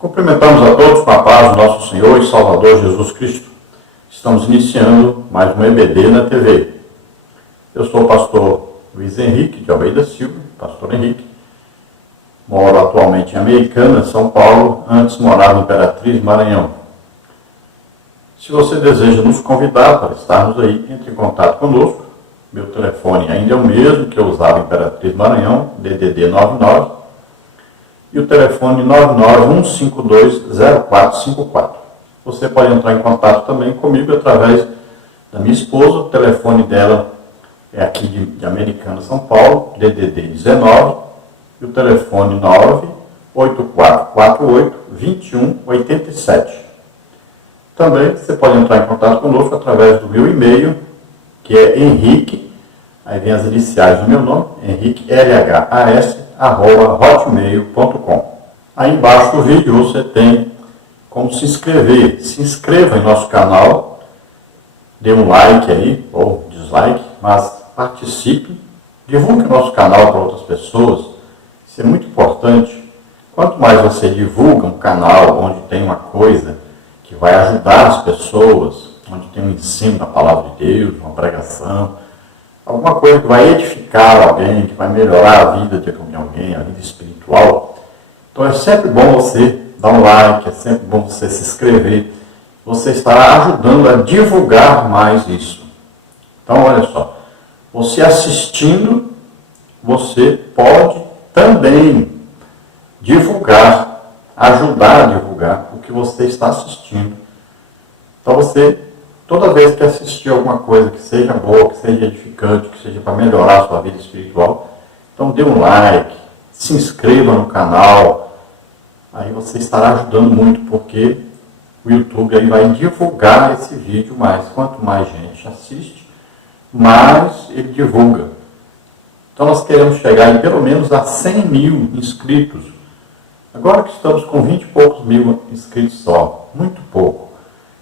Cumprimentamos a todos com a paz do nosso Senhor e Salvador Jesus Cristo. Estamos iniciando mais um EBD na TV. Eu sou o pastor Luiz Henrique de Almeida Silva, pastor Henrique. Moro atualmente em Americana, São Paulo, antes morava em Imperatriz, Maranhão. Se você deseja nos convidar para estarmos aí, entre em contato conosco. Meu telefone ainda é o mesmo que eu usava em Imperatriz, Maranhão, DDD 99, e o telefone 991520454. Você pode entrar em contato também comigo através da minha esposa. O telefone dela é aqui de Americana, São Paulo, DDD 19, e o telefone 98448-2187. Também você pode entrar em contato conosco através do meu e-mail, que é Henrique, aí vem as iniciais do meu nome, henriquelhas@hotmail.com. Aí embaixo do vídeo você tem como se inscrever. Se inscreva em nosso canal, dê um like aí, ou dislike, mas participe, divulgue o nosso canal para outras pessoas. Isso é muito importante. Quanto mais você divulga um canal onde tem uma coisa que vai ajudar as pessoas, onde tem um ensino da palavra de Deus, uma pregação, alguma coisa que vai edificar alguém, que vai melhorar a vida de alguém, a vida espiritual. Então é sempre bom você dar um like, é sempre bom você se inscrever. Você estará ajudando a divulgar mais isso. Então olha só, você assistindo, você pode também divulgar, ajudar a divulgar o que você está assistindo. Então você, toda vez que assistir alguma coisa que seja boa, que seja edificante, que seja para melhorar a sua vida espiritual, então dê um like, se inscreva no canal, aí você estará ajudando muito, porque o YouTube aí vai divulgar esse vídeo mais. Quanto mais gente assiste, mais ele divulga. Então nós queremos chegar em pelo menos a 100 mil inscritos. Agora que estamos com 20 e poucos mil inscritos só, muito pouco.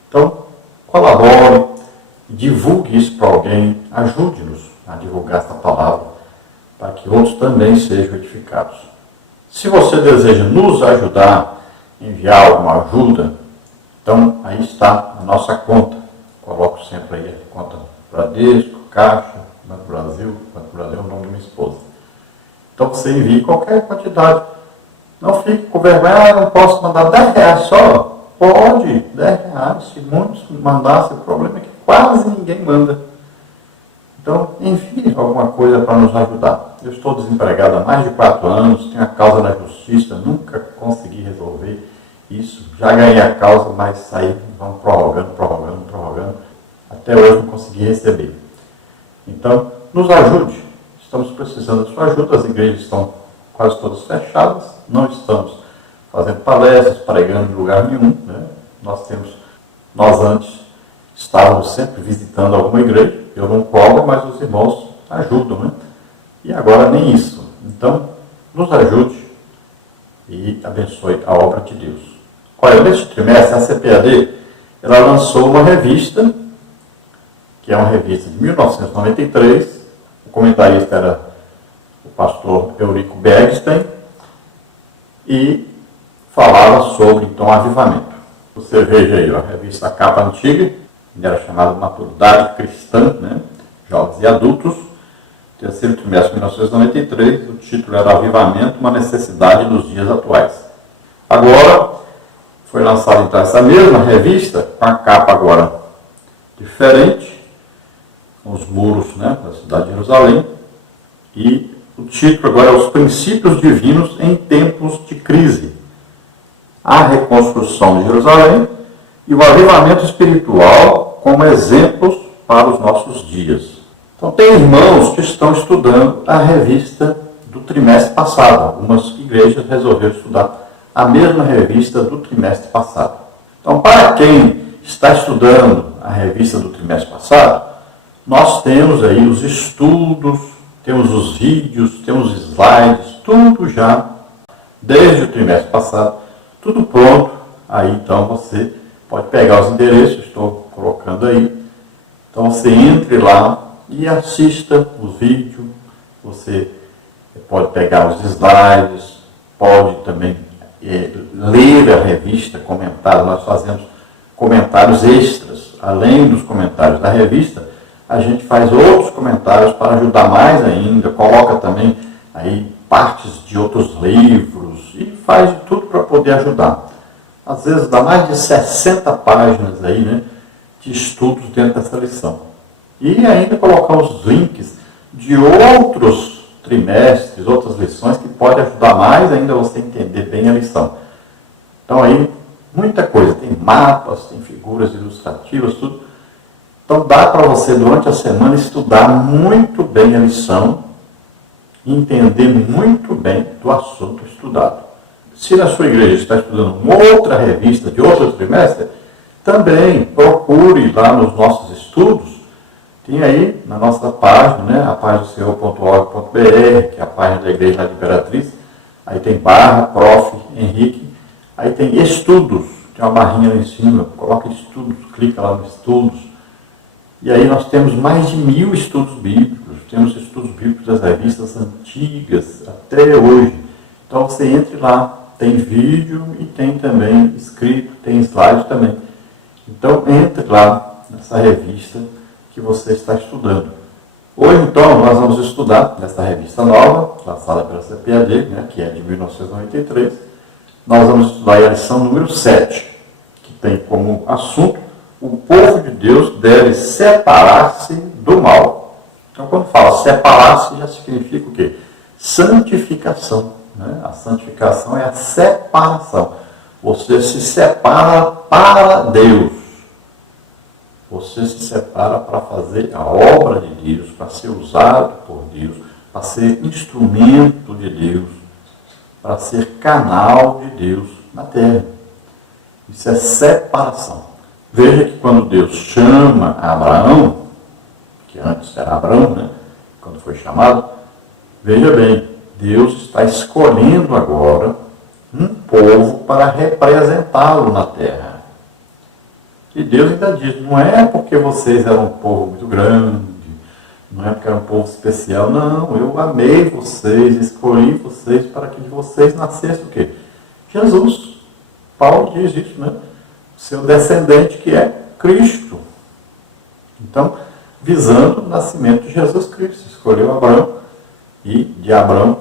Então, colabore, divulgue isso para alguém, ajude-nos a divulgar essa palavra, para que outros também sejam edificados. Se você deseja nos ajudar, enviar alguma ajuda, então aí está a nossa conta. Coloco sempre aí a conta Bradesco, Caixa, Banco Brasil é o nome da minha esposa. Então você envie qualquer quantidade. Não fique com vergonha, não posso mandar 10 reais só. Pode, 10 reais, se muitos mandassem, o problema é que quase ninguém manda. Então, envie alguma coisa para nos ajudar. Eu estou desempregado há mais de 4 anos, tenho a causa na justiça, nunca consegui resolver isso. Já ganhei a causa, mas saí, vamos prorrogando. Até hoje não consegui receber. Então, nos ajude. Estamos precisando da sua ajuda, as igrejas estão quase todas fechadas, não estamos fazendo palestras, pregando em lugar nenhum, né? Nós antes estávamos sempre visitando alguma igreja, eu não cobro, mas os irmãos ajudam, né? E agora nem isso. Então, nos ajude e abençoe a obra de Deus. Olha, neste trimestre, a CPAD, ela lançou uma revista, que é uma revista de 1993, o comentarista era o pastor Eurico Bergstein, e falava sobre, então, avivamento. Você veja aí, ó, a revista capa antiga, que era chamada Maturidade Cristã, né? Jovens e Adultos, terceiro trimestre de 1993, o título era Avivamento, uma necessidade nos dias atuais. Agora, foi lançada então essa mesma revista, com a capa agora diferente, com os muros, né, da cidade de Jerusalém, e o título agora é Os Princípios Divinos em Tempos de Crise. A reconstrução de Jerusalém e o avivamento espiritual como exemplos para os nossos dias. Então, tem irmãos que estão estudando a revista do trimestre passado. Algumas igrejas resolveram estudar a mesma revista do trimestre passado. Então, para quem está estudando a revista do trimestre passado, nós temos aí os estudos, temos os vídeos, temos os slides, tudo já, desde o trimestre passado, tudo pronto. Aí então você pode pegar os endereços, estou colocando aí. Então você entre lá e assista os vídeos, você pode pegar os slides, pode também ler a revista comentada, nós fazemos comentários extras, além dos comentários da revista, a gente faz outros comentários para ajudar mais ainda, coloca também aí partes de outros livros e faz de tudo para poder ajudar. Às vezes dá mais de 60 páginas aí, né, de estudos dentro dessa lição. E ainda colocar os links de outros trimestres, outras lições que podem ajudar mais ainda você a entender bem a lição. Então aí, muita coisa, tem mapas, tem figuras ilustrativas, tudo. Então dá para você durante a semana estudar muito bem a lição e entender muito bem do assunto estudado. Se na sua igreja está estudando uma outra revista de outro trimestre, também procure lá nos nossos estudos. Tem aí na nossa página, né, a página do senhor.org.br, que é a página da Igreja de Imperatriz. Aí tem /Prof. Henrique. Aí tem estudos, tem uma barrinha lá em cima, coloca estudos, clica lá nos estudos. E aí nós temos mais de 1000 estudos bíblicos, temos estudos bíblicos das revistas antigas até hoje. Então você entre lá, tem vídeo e tem também escrito, tem slide também. Então entre lá nessa revista que você está estudando. Hoje então nós vamos estudar nessa revista nova, lançada pela CPAD, né, que é de 1993. Nós vamos estudar a lição número 7, que tem como assunto: o povo de Deus deve separar-se do mal. Então, quando fala separar-se, já significa o quê? Santificação. Né? A santificação é a separação. Você se separa para Deus. Você se separa para fazer a obra de Deus, para ser usado por Deus, para ser instrumento de Deus, para ser canal de Deus na terra. Isso é separação. Veja que quando Deus chama Abraão, que antes era Abrão, né, quando foi chamado, veja bem, Deus está escolhendo agora um povo para representá-lo na terra. E Deus ainda diz, não é porque vocês eram um povo muito grande, não é porque era um povo especial, não, eu amei vocês, escolhi vocês para que de vocês nascesse o quê? Jesus. Paulo diz isso, né? Seu descendente que é Cristo. Então, visando o nascimento de Jesus Cristo, escolheu Abraão, e de Abraão,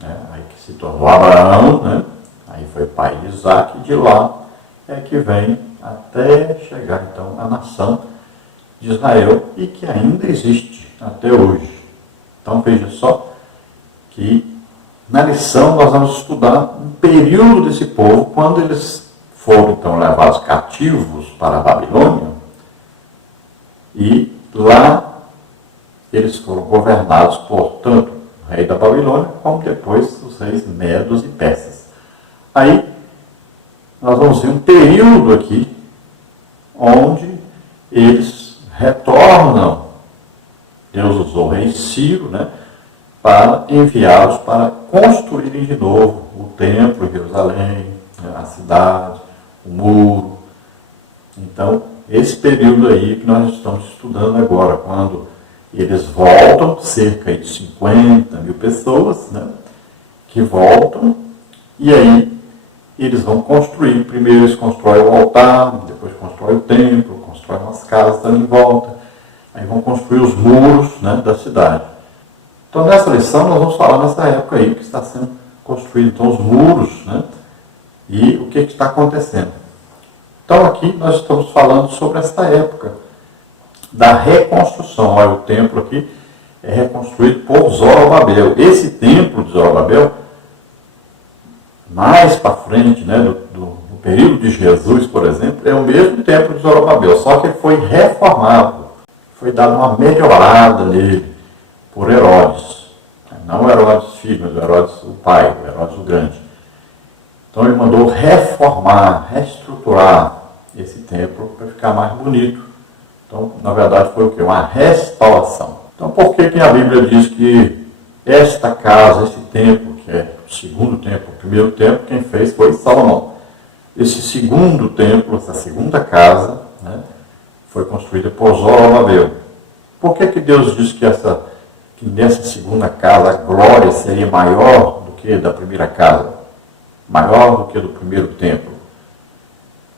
né, aí que se tornou Abraão, né, aí foi pai de Isaac, e de lá é que vem até chegar então a nação de Israel, e que ainda existe até hoje. Então veja só que na lição nós vamos estudar um período desse povo, quando eles foram então levados cativos para a Babilônia, e lá eles foram governados por tanto o rei da Babilônia, como depois os reis medos e persas. Aí nós vamos ver um período aqui onde eles retornam. Deus usou o rei Ciro, né, para enviá-los para construírem de novo o templo em Jerusalém, a cidade, o muro. Então, esse período aí que nós estamos estudando agora, quando eles voltam, cerca de 50 mil pessoas, né, que voltam, e aí eles vão construir. Primeiro eles constroem o altar, depois constroem o templo, constroem umas casas ali em volta, aí vão construir os muros, né, da cidade. Então, nessa lição, nós vamos falar nessa época aí que está sendo construído então, os muros, né, e o que está acontecendo. Então, aqui nós estamos falando sobre essa época da reconstrução. Olha, o templo aqui é reconstruído por Zorobabel. Esse templo de Zorobabel, mais para frente, né, do período de Jesus, por exemplo, é o mesmo templo de Zorobabel, só que ele foi reformado. Foi dado uma melhorada nele por Herodes. Não Herodes filho, mas Herodes o pai, Herodes o grande. Então ele mandou reformar, reestruturar esse templo para ficar mais bonito. Então, na verdade, foi o quê? Uma restauração. Então, por que a Bíblia diz que esta casa, esse templo, que é o segundo templo, o primeiro templo, quem fez foi Salomão. Esse segundo templo, essa segunda casa, né, foi construída por Zorobabel. Por que Deus diz que nessa segunda casa a glória seria maior do que da primeira casa? maior do que o do primeiro templo?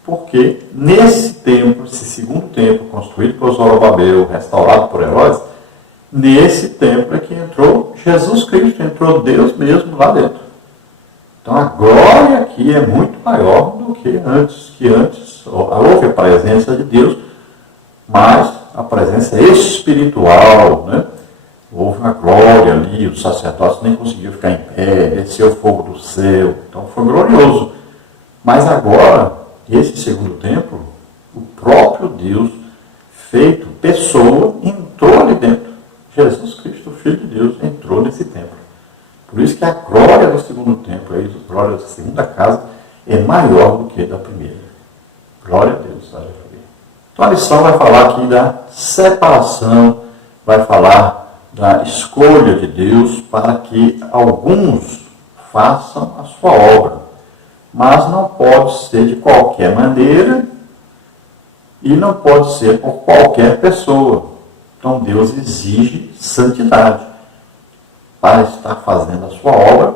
Porque nesse templo, esse segundo templo, construído por Zorobabel, restaurado por Herodes, nesse templo é que entrou Jesus Cristo, entrou Deus mesmo lá dentro. Então a glória aqui é muito maior do que antes houve a presença de Deus, mas a presença espiritual, né? Houve uma glória ali, os sacerdotes nem conseguiam ficar em pé, desceu o fogo do céu, então foi glorioso. Mas agora, esse segundo templo, o próprio Deus, feito pessoa, entrou ali dentro. Jesus Cristo, o Filho de Deus, entrou nesse templo. Por isso que a glória do segundo templo, a glória da segunda casa, é maior do que a da primeira. Glória a Deus, aleluia. Então a lição vai falar aqui da separação, vai falar da escolha de Deus para que alguns façam a sua obra. Mas não pode ser de qualquer maneira e não pode ser por qualquer pessoa. Então Deus exige santidade para estar fazendo a sua obra.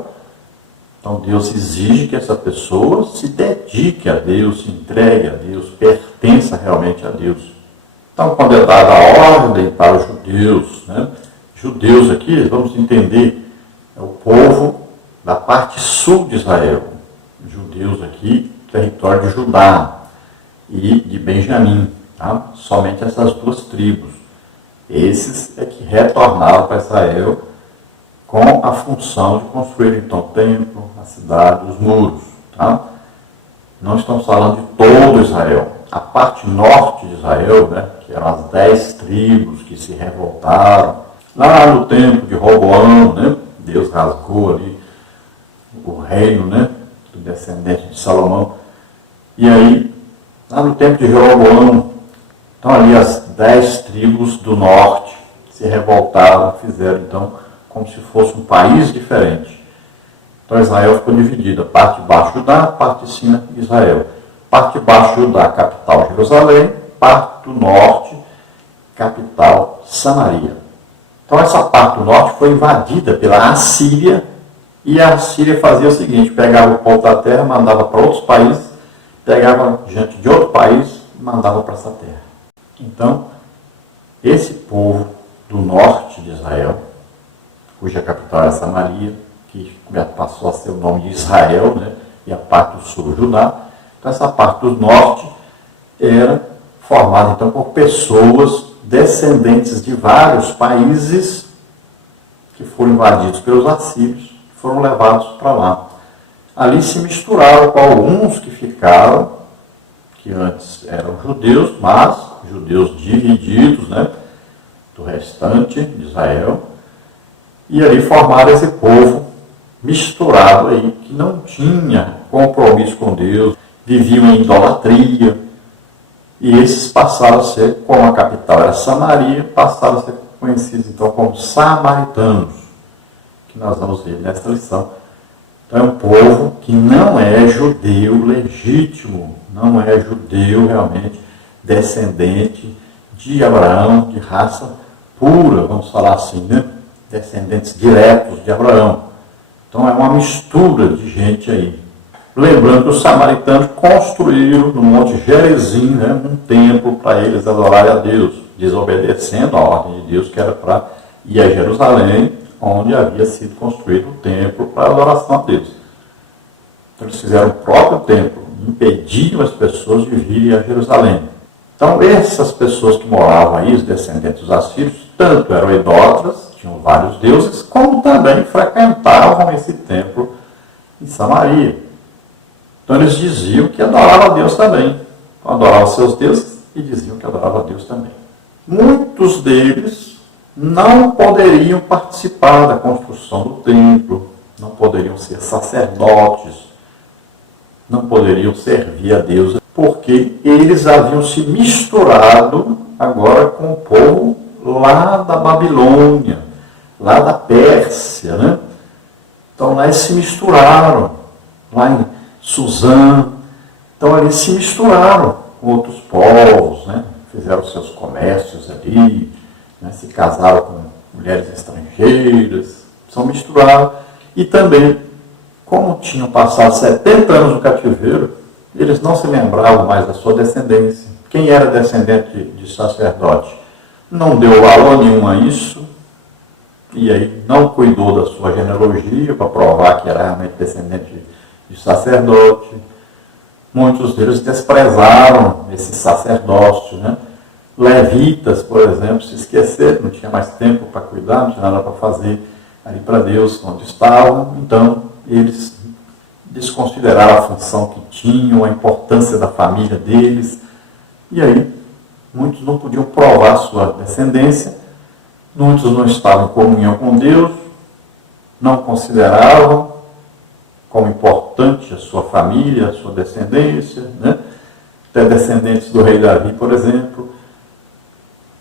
Então Deus exige que essa pessoa se dedique a Deus, se entregue a Deus, pertença realmente a Deus. Então quando é dada a ordem para os judeus, né? Judeus aqui, vamos entender, é o povo da parte sul de Israel. Judeus aqui, território de Judá e de Benjamim, tá? Somente essas duas tribos. Esses é que retornaram para Israel com a função de construir então o templo, a cidade, os muros. Tá? Não estamos falando de todo Israel. A parte norte de Israel, né, que eram as 10 tribos que se revoltaram, lá no tempo de Roboão, né, Deus rasgou ali o reino, né, do descendente de Salomão. E aí, lá no tempo de Jeroboão, então ali as 10 tribos do norte se revoltaram, fizeram então como se fosse um país diferente. Então Israel ficou dividida, parte de baixo Judá, parte de cima Israel. Parte de baixo Judá, capital Jerusalém, parte do norte, capital Samaria. Então essa parte do norte foi invadida pela Assíria, e a Assíria fazia o seguinte, pegava o povo da terra, mandava para outros países, pegava gente de outro país e mandava para essa terra. Então, esse povo do norte de Israel, cuja capital era Samaria, que passou a ser o nome de Israel, né, e a parte do sul, Judá. Então, essa parte do norte era formada então por pessoas descendentes de vários países que foram invadidos pelos assírios, que foram levados para lá. Ali se misturaram com alguns que ficaram, que antes eram judeus, mas judeus divididos, né, do restante de Israel, e ali formaram esse povo misturado aí, que não tinha compromisso com Deus, viviam em idolatria, e esses passaram a ser, como a capital era Samaria, passaram a ser conhecidos então como samaritanos, que nós vamos ver nesta lição. Então é um povo que não é judeu legítimo, não é judeu realmente descendente de Abraão, de raça pura, vamos falar assim, né? Descendentes diretos de Abraão. Então é uma mistura de gente aí. Lembrando que os samaritanos construíram no Monte Gerizim, né, um templo para eles adorarem a Deus, desobedecendo a ordem de Deus, que era para ir a Jerusalém, onde havia sido construído o templo para adoração a Deus. Então eles fizeram o próprio templo, impediam as pessoas de virem a Jerusalém. Então essas pessoas que moravam aí, os descendentes dos assírios, tanto eram idólatras, tinham vários deuses, como também frequentavam esse templo em Samaria. Então eles diziam que adoravam a Deus também. Adoravam seus deuses e diziam que adoravam a Deus também. Muitos deles não poderiam participar da construção do templo, não poderiam ser sacerdotes, não poderiam servir a Deus, porque eles haviam se misturado agora com o povo lá da Babilônia, lá da Pérsia, né? Então lá eles se misturaram, lá em Suzã. Então eles se misturaram com outros povos, né? Fizeram seus comércios ali, né? Se casaram com mulheres estrangeiras, são misturados. E também como tinham passado 70 anos no cativeiro, eles não se lembravam mais da sua descendência. Quem era descendente de sacerdote não deu valor nenhum a isso, e aí não cuidou da sua genealogia para provar que era realmente descendente de sacerdote. Muitos deles desprezaram esse sacerdócio, né? Levitas, por exemplo, se esqueceram, não tinha mais tempo para cuidar, não tinha nada para fazer ali para Deus onde estavam, então eles desconsideraram a função que tinham, a importância da família deles, e aí muitos não podiam provar a sua descendência, muitos não estavam em comunhão com Deus, não consideravam como importante a sua família, a sua descendência, né? Até descendentes do rei Davi, por exemplo,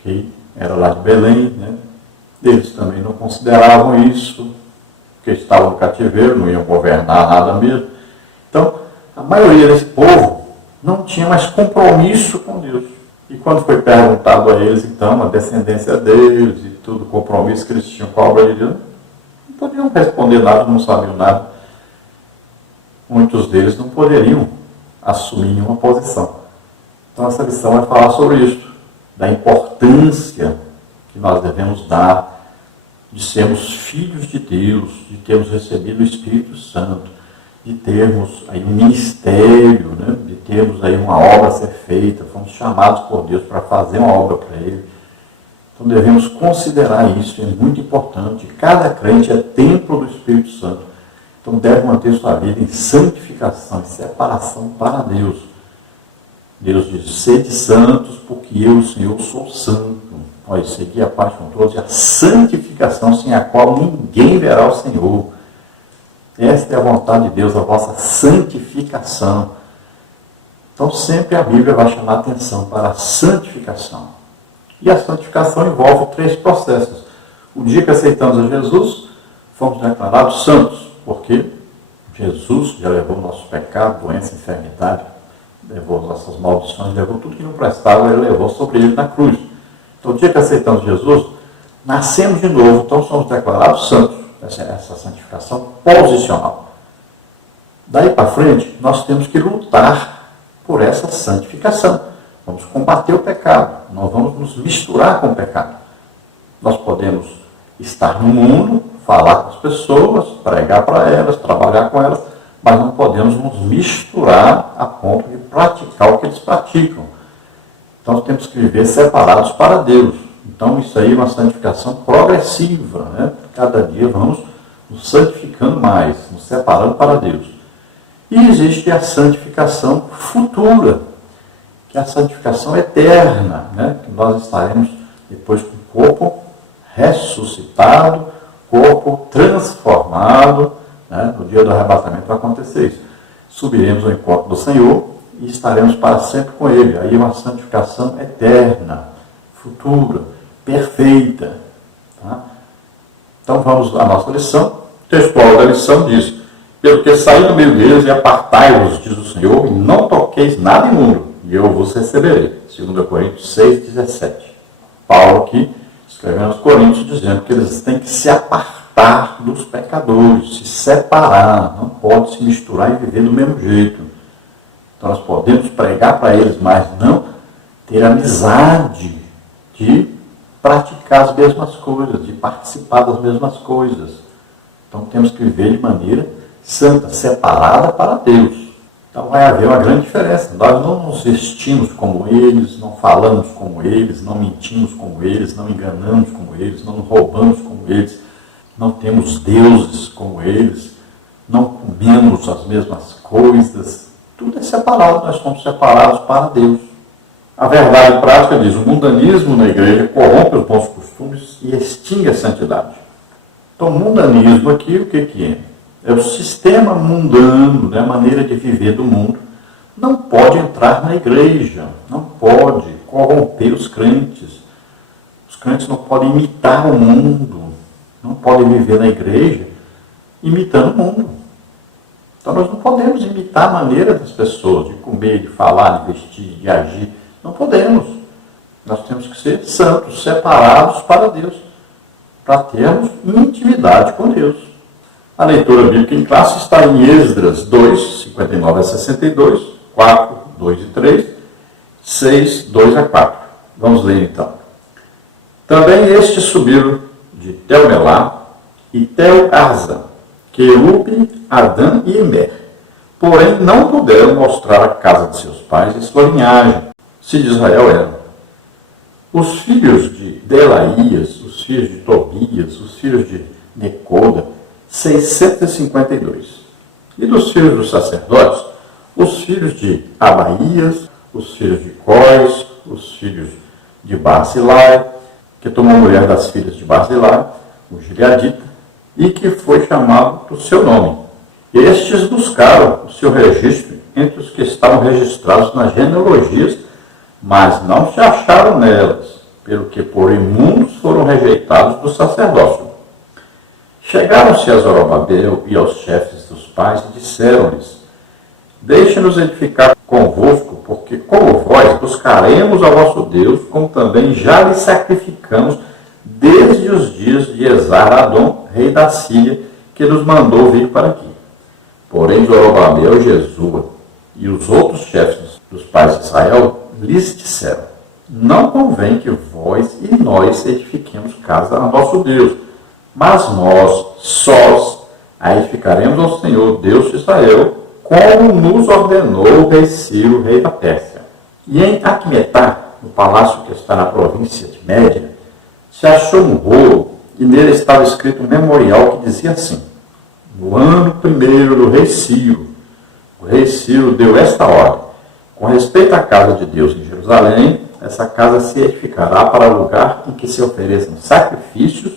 que era lá de Belém, né? Eles também não consideravam isso, porque estavam no cativeiro, não iam governar nada mesmo. Então, a maioria desse povo não tinha mais compromisso com Deus. E quando foi perguntado a eles, então, a descendência deles e tudo, o compromisso que eles tinham com a obra de Deus, não podiam responder nada, não sabiam nada. Muitos deles não poderiam assumir nenhuma posição. Então, essa lição vai falar sobre isso, da importância que nós devemos dar de sermos filhos de Deus, de termos recebido o Espírito Santo, de termos aí um ministério, né? De termos aí uma obra a ser feita, fomos chamados por Deus para fazer uma obra para Ele. Então devemos considerar isso, é muito importante. Cada crente é templo do Espírito Santo, então deve manter sua vida em santificação, em separação para Deus. Deus diz, sede santos, porque eu, o Senhor, sou santo. Olha, seguir a paz com todos e a santificação, sem a qual ninguém verá o Senhor. Esta é a vontade de Deus, a vossa santificação. Então, sempre a Bíblia vai chamar atenção para a santificação. E a santificação envolve 3 processos. O dia que aceitamos a Jesus, fomos declarados santos, porque Jesus já levou o nosso pecado, doença, enfermidade, levou nossas maldições, levou tudo que não prestava, Ele levou sobre Ele na cruz. Então, o dia que aceitamos Jesus, nascemos de novo, então somos declarados santos. Essa santificação posicional. Daí para frente, nós temos que lutar por essa santificação. Vamos combater o pecado, não vamos nos misturar com o pecado. Nós podemos estar no mundo, falar com as pessoas, pregar para elas, trabalhar com elas, mas não podemos nos misturar a ponto de praticar o que eles praticam. Então, nós temos que viver separados para Deus. Então, isso aí é uma santificação progressiva, né? Cada dia vamos nos santificando mais, nos separando para Deus. E existe a santificação futura, que é a santificação eterna, né? Que nós estaremos depois com o corpo ressuscitado, corpo transformado, né? No dia do arrebatamento vai acontecer isso. Subiremos ao encontro do Senhor e estaremos para sempre com Ele. Aí é uma santificação eterna, futura, perfeita. Tá? Então vamos à nossa lição. O textual da lição diz, pelo que saí do meio deles e apartai-vos, diz o Senhor, e não toqueis nada imundo, e eu vos receberei. 2 Coríntios 6,17. Paulo aqui escrevendo aos Coríntios dizendo que eles têm que se apartar dos pecadores, se separar, não pode se misturar e viver do mesmo jeito. Então nós podemos pregar para eles, mas não ter amizade de praticar as mesmas coisas, de participar das mesmas coisas. Então temos que viver de maneira santa, separada para Deus. Então vai haver uma grande diferença. Nós não nos vestimos como eles, não falamos como eles, não mentimos como eles, não enganamos como eles, não roubamos como eles, não temos deuses como eles, não comemos as mesmas coisas. Tudo é separado, nós somos separados para Deus. A verdade prática diz, o mundanismo na igreja corrompe os bons costumes e extingue a santidade. Então, o mundanismo aqui, o que é? É o sistema mundano, né, a maneira de viver do mundo. Não pode entrar na igreja, não pode corromper os crentes. Os crentes não podem imitar o mundo, não podem viver na igreja imitando o mundo. Então, nós não podemos imitar a maneira das pessoas de comer, de falar, de vestir, de agir. Não podemos. Nós temos que ser santos, separados para Deus, para termos intimidade com Deus. A leitura bíblica em classe está em Esdras 2, 59 a 62, 4, 2 e 3, 6, 2 a 4. Vamos ler então. Também estes subiram de Tel-Melá e Tel-Arza, Querube, Adã e Imer. Porém, não puderam mostrar a casa de seus pais e sua linhagem, se de Israel eram. Os filhos de Delaías, os filhos de Tobias, os filhos de Necoda, 652. E dos filhos dos sacerdotes, os filhos de Abaías, os filhos de Cós, os filhos de Barzilai, que tomou mulher das filhas de Barzilai, o Gileadita, e que foi chamado do seu nome. Estes buscaram o seu registro entre os que estavam registrados nas genealogias, mas não se acharam nelas, pelo que por imundos foram rejeitados do sacerdócio. Chegaram-se a Zorobabel e aos chefes dos pais e disseram-lhes: Deixe-nos edificar convosco, porque como vós buscaremos ao vosso Deus, como também já lhe sacrificamos desde os dias de Esar-Adom, rei da Síria, que nos mandou vir para aqui. Porém, Zorobabel, Jesua e os outros chefes dos pais de Israel lhes disseram: Não convém que vós e nós edifiquemos casa a nosso Deus, mas nós, sós, a edificaremos ao Senhor, Deus de Israel, como nos ordenou o rei Ciro, rei da Pérsia. E em Acmetá, no palácio que está na província de Média, se achou um rolo, e nele estava escrito um memorial que dizia assim: No ano primeiro do rei Ciro, o rei Ciro deu esta ordem: Com respeito à casa de Deus em Jerusalém, essa casa se edificará para o lugar em que se ofereçam sacrifícios,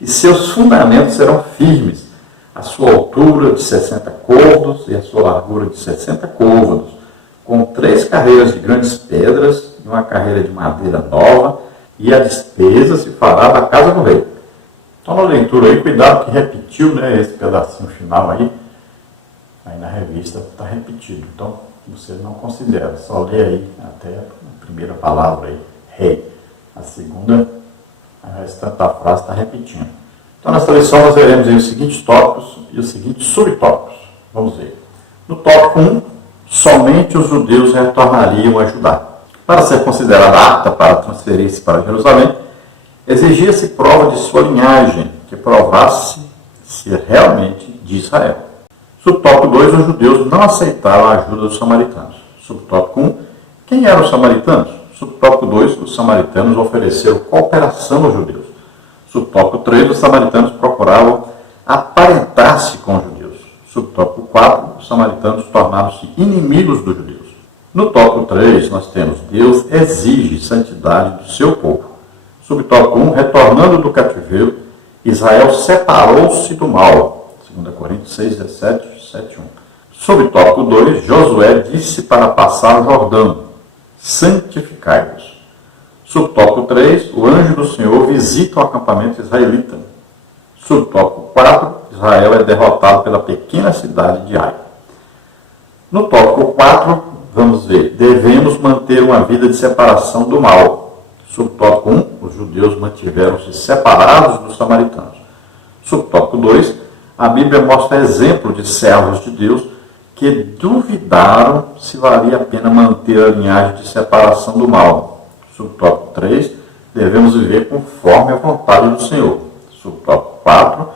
e seus fundamentos serão firmes, a sua altura de 60 côvados e a sua largura de 60 côvados, com 3 carreiras de grandes pedras e uma carreira de madeira nova, e a despesa se fará da casa do rei. Então, na leitura aí, cuidado que repetiu, né, esse pedacinho final aí na revista está repetido. Então, você não considera, só lê aí até a primeira palavra aí, rei. A segunda, a restante da frase está repetindo. Então, nessa lição, nós veremos aí os seguintes tópicos e os seguintes subtópicos. Vamos ver. No tópico 1, somente os judeus retornariam a Judá. Para ser considerada apta para transferir-se para Jerusalém, exigia-se prova de sua linhagem, que provasse ser realmente de Israel. Subtópico 2, os judeus não aceitaram a ajuda dos samaritanos. Subtópico 1, quem eram os samaritanos? Subtópico 2, os samaritanos ofereceram cooperação aos judeus. Subtópico 3, os samaritanos procuravam aparentar-se com os judeus. Subtópico 4, os samaritanos tornaram-se inimigos dos judeus. No tópico 3, nós temos: Deus exige santidade do seu povo. Subtópico 1, retornando do cativeiro, Israel separou-se do mal. 2 Coríntios 6, 17, 7, 1. Subtópico 2, Josué disse para passar o Jordão: santificai-vos. Subtópico 3, o anjo do Senhor visita o acampamento israelita. Subtópico 4, Israel é derrotado pela pequena cidade de Ai. No tópico 4, vamos ver: devemos manter uma vida de separação do mal. Subtópico 1, os judeus mantiveram-se separados dos samaritanos. Subtópico 2, a Bíblia mostra exemplo de servos de Deus que duvidaram se valia a pena manter a linhagem de separação do mal. Subtópico 3, devemos viver conforme a vontade do Senhor. Subtópico 4,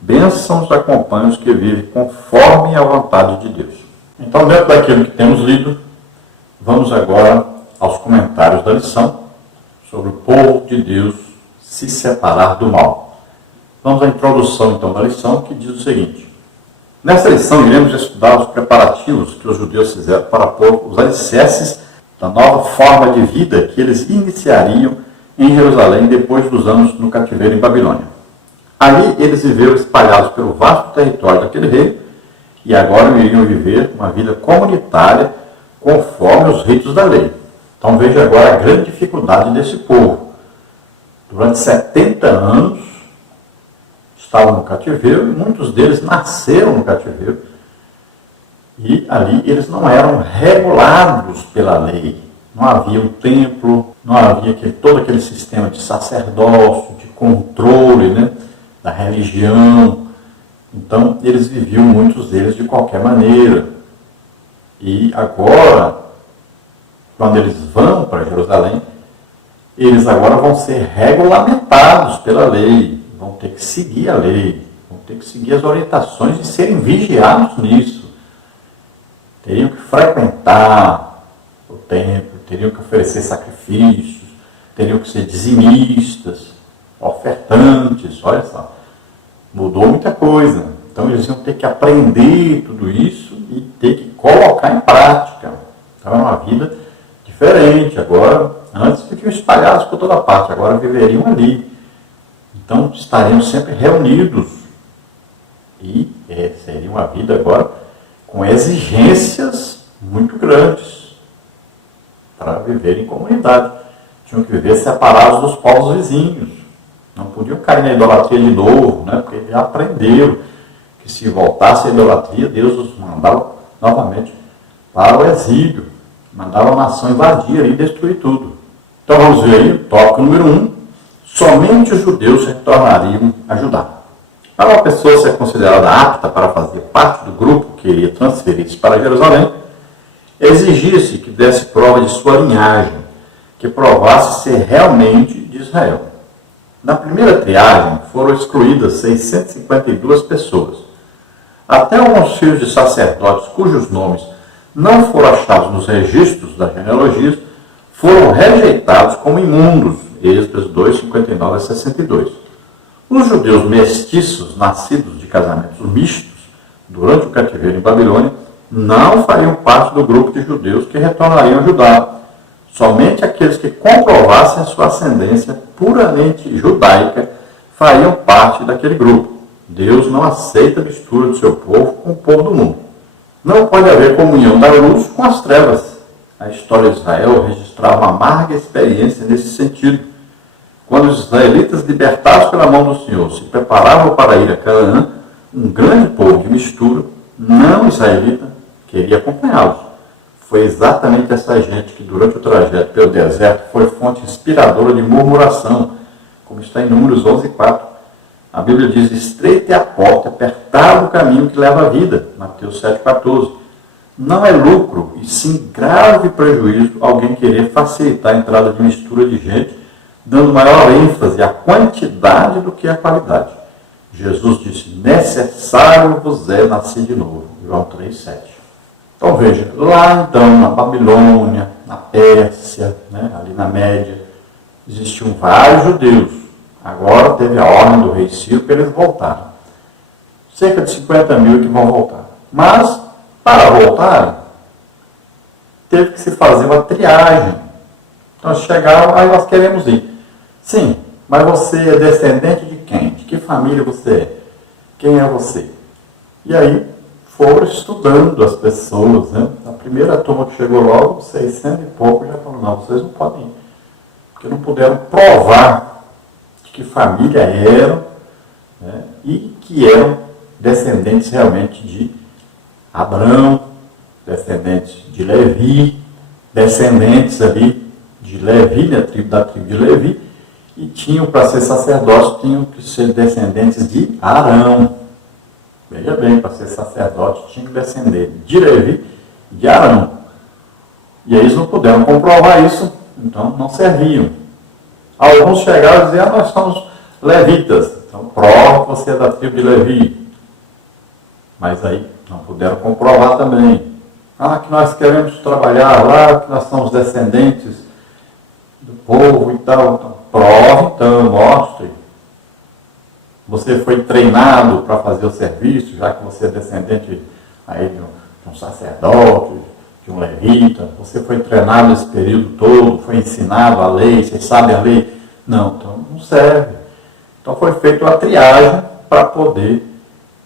bênçãos acompanham os que vivem conforme a vontade de Deus. Então, dentro daquilo que temos lido, vamos agora aos comentários da lição sobre o povo de Deus se separar do mal. Vamos à introdução, então, da lição, que diz o seguinte: nesta lição, iremos estudar os preparativos que os judeus fizeram para pôr os alicerces da nova forma de vida que eles iniciariam em Jerusalém depois dos anos no cativeiro em Babilônia. Ali, eles viveram espalhados pelo vasto território daquele reino e agora iriam viver uma vida comunitária conforme os ritos da lei. Então, veja agora a grande dificuldade desse povo. Durante 70 anos, estavam no cativeiro, e muitos deles nasceram no cativeiro, e ali eles não eram regulados pela lei. Não havia um templo, não havia todo aquele sistema de sacerdócio, de controle, né, da religião. Então, eles viviam, muitos deles, de qualquer maneira. E agora, quando eles vão para Jerusalém, eles agora vão ser regulamentados pela lei, vão ter que seguir a lei, vão ter que seguir as orientações e serem vigiados nisso. Teriam que frequentar o templo, teriam que oferecer sacrifícios, teriam que ser dizimistas, ofertantes, olha só. Mudou muita coisa. Então eles iam ter que aprender tudo isso e ter que colocar em prática. Então é uma vida diferente. Agora, antes ficavam espalhados por toda parte, agora viveriam ali. Então estariam sempre reunidos. E seria uma vida agora com exigências muito grandes para viver em comunidade. Tinham que viver separados dos povos vizinhos. Não podiam cair na idolatria de novo, né? Porque já aprenderam que se voltasse à idolatria, Deus os mandava novamente para o exílio. Mandava a nação invadir e destruir tudo. Então vamos ver aí o tópico número 1. Somente os judeus retornariam a Judá. Para uma pessoa ser considerada apta para fazer parte do grupo que iria transferir-se para Jerusalém, exigia-se que desse prova de sua linhagem, que provasse ser realmente de Israel. Na primeira triagem foram excluídas 652 pessoas. Até alguns filhos de sacerdotes cujos nomes não foram achados nos registros das genealogias foram rejeitados como imundos. Êxodo 2, 59 a 62. Os judeus mestiços, nascidos de casamentos mistos durante o cativeiro em Babilônia, não fariam parte do grupo de judeus que retornariam a Judá. Somente aqueles que comprovassem a sua ascendência puramente judaica fariam parte daquele grupo. Deus não aceita a mistura do seu povo com o povo do mundo. Não pode haver comunhão da luz com as trevas. A história de Israel registrava uma amarga experiência nesse sentido. Quando os israelitas, libertados pela mão do Senhor, se preparavam para ir a Canaã, um grande povo de mistura, não israelita, queria acompanhá-los. Foi exatamente essa gente que, durante o trajeto pelo deserto, foi fonte inspiradora de murmuração, como está em Números 11, 4. A Bíblia diz: estreita é a porta, apertado o caminho que leva à vida. Mateus 7, 14. Não é lucro, e sim grave prejuízo, alguém querer facilitar a entrada de mistura de gente, dando maior ênfase à quantidade do que à qualidade. Jesus disse: necessário vos é nascer de novo. João 3, 7. Então veja, lá então, na Babilônia, na Pérsia, ali na Média, existiam vários judeus. Agora teve a ordem do rei Ciro para eles voltarem. Cerca de 50 mil que vão voltar. Mas, para voltarem, teve que se fazer uma triagem. Então chegaram, aí nós queremos ir. Sim, mas você é descendente de quem? De que família você é? Quem é você? E aí foram estudando as pessoas, né? A primeira turma que chegou logo, 600 e pouco, já falou: não, vocês não podem ir. Porque não puderam provar de que família eram, né? E que eram descendentes realmente de Abraão, descendentes de Levi, descendentes ali de Levi, né? Da tribo de Levi, e tinham, para ser sacerdotes, tinham que ser descendentes de Arão. Veja bem, para ser sacerdote tinha que descender de Levi e de Arão. E eles não puderam comprovar isso, então não serviam. Alguns chegaram a dizer: nós somos levitas, então prova que você é da tribo de Levi. Mas aí não puderam comprovar também. Que nós queremos trabalhar lá, que nós somos descendentes do povo e tal. Então, prova então, mostre. Você foi treinado para fazer o serviço, já que você é descendente aí de um sacerdote, de um levita. Você foi treinado nesse período todo, foi ensinado a lei, vocês sabem a lei. Não, então não serve. Então foi feita uma triagem para poder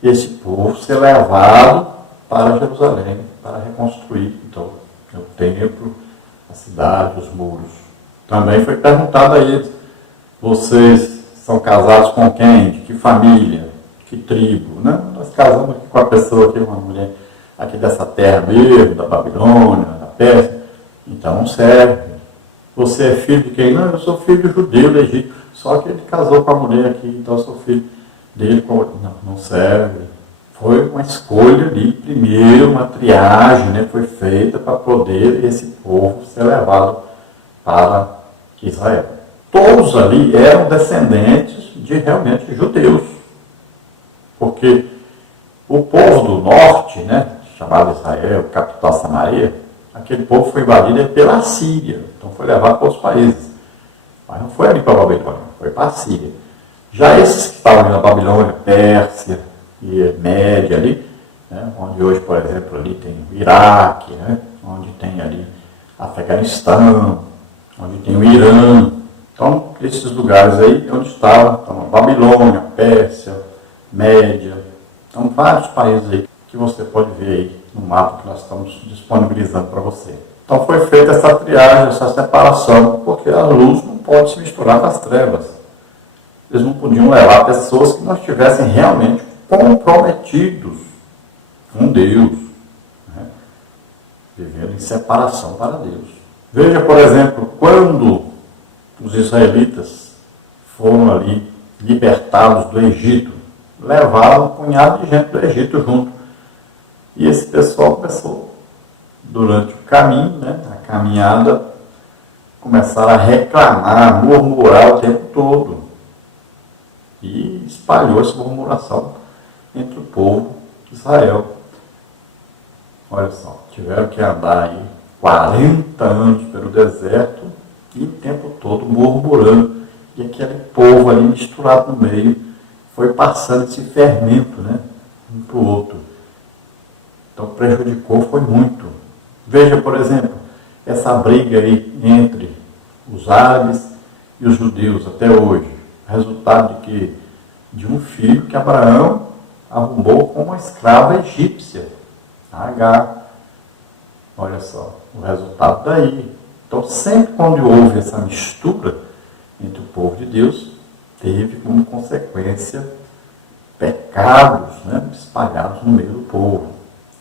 esse povo ser levado para Jerusalém, para reconstruir então o templo, a cidade, os muros. Também foi perguntado a eles: vocês são casados com quem? De que família? Que tribo? Né? Nós casamos aqui com a pessoa aqui, uma mulher aqui dessa terra mesmo, da Babilônia, da Pérsia. Então não serve. Você é filho de quem? Não, eu sou filho de judeu do Egito. Só que ele casou com a mulher aqui, então eu sou filho dele. Não serve. Foi uma escolha ali, primeiro uma triagem, né, foi feita para poder esse povo ser levado para Israel. Todos ali eram descendentes de realmente judeus, porque o povo do norte, né, chamado Israel, capital Samaria, aquele povo foi invadido pela Síria, então foi levado para outros países. Mas não foi ali para a Babilônia, foi para a Síria. Já esses que estavam ali na Babilônia, Pérsia e Média ali, né, onde hoje, por exemplo, ali tem o Iraque, né, onde tem ali Afeganistão, onde tem o Irã. Então, esses lugares aí onde estavam, então, Babilônia, Pérsia, Média, então vários países aí que você pode ver aí no mapa que nós estamos disponibilizando para você. Então foi feita essa triagem, essa separação, porque a luz não pode se misturar com as trevas. Eles não podiam levar pessoas que não estivessem realmente comprometidos com Deus, né? Vivendo em separação para Deus. Veja, por exemplo, quando os israelitas foram ali libertados do Egito, levaram um punhado de gente do Egito junto. E esse pessoal começou, durante o caminho, né, a caminhada, começaram a reclamar, murmurar o tempo todo. E espalhou essa murmuração entre o povo de Israel. Olha só, tiveram que andar aí 40 anos pelo deserto e o tempo todo murmurando. E aquele povo ali misturado no meio foi passando esse fermento, né, um para o outro. Então prejudicou, foi muito. Veja, por exemplo, essa briga aí entre os árabes e os judeus até hoje. Resultado de que? De um filho que Abraão arrumou com uma escrava egípcia, Agar. Olha só, o resultado daí. Então sempre quando houve essa mistura entre o povo de Deus, teve como consequência pecados, né, espalhados no meio do povo.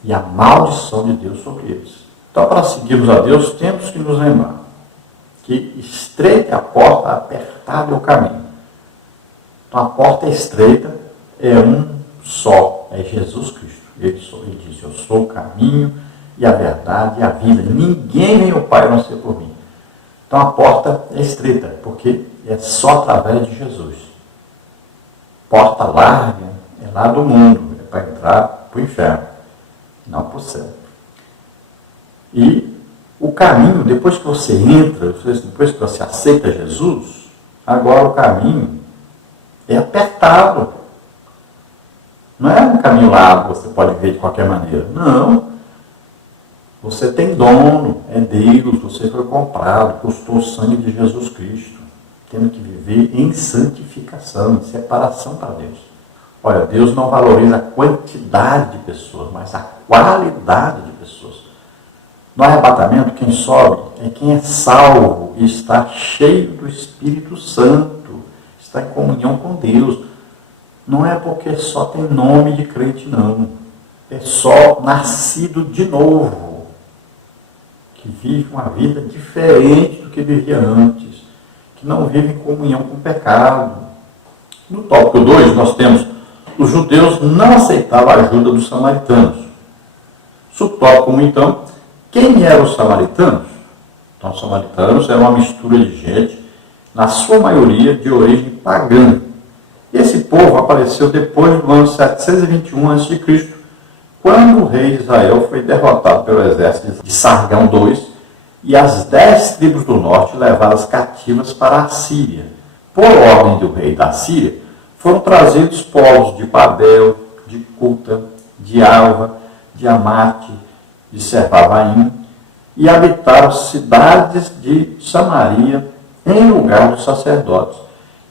E a maldição de Deus sobre eles. Então, para seguirmos a Deus, temos que nos lembrar que estreita é a porta, apertado é o caminho. Então, a porta estreita é um só, é Jesus Cristo. Ele diz, eu sou o caminho e a verdade e a vida. Ninguém vem ao Pai a não ser por mim. Então, a porta é estreita, porque é só através de Jesus. Porta larga é lá do mundo, é para entrar para o inferno, não para o céu. E o caminho, depois que você entra, depois que você aceita Jesus, agora o caminho é apertado. Não é um caminho largo, você pode ver de qualquer maneira. Não. Você tem dono, é Deus, você foi comprado, custou o sangue de Jesus Cristo. Temos que viver em santificação, em separação para Deus. Olha, Deus não valoriza a quantidade de pessoas, mas a qualidade de pessoas. No arrebatamento, quem sobe é quem é salvo e está cheio do Espírito Santo, está em comunhão com Deus. Não é porque só tem nome de crente, não. É só nascido de novo, que vive uma vida diferente do que vivia antes, que não vive em comunhão com o pecado. No tópico 2, nós temos os judeus não aceitavam a ajuda dos samaritanos. Subtópico 1, então, quem eram os samaritanos? Então, os samaritanos eram uma mistura de gente, na sua maioria de origem pagã. Esse povo apareceu depois do ano 721 a.C., quando o rei de Israel foi derrotado pelo exército de Sargão II e as 10 tribos do norte levadas cativas para a Síria. Por ordem do rei da Síria, foram trazidos povos de Babel, de Cuta, de Alva, de Amate, de Sepavaim, e habitaram cidades de Samaria em lugar dos sacerdotes,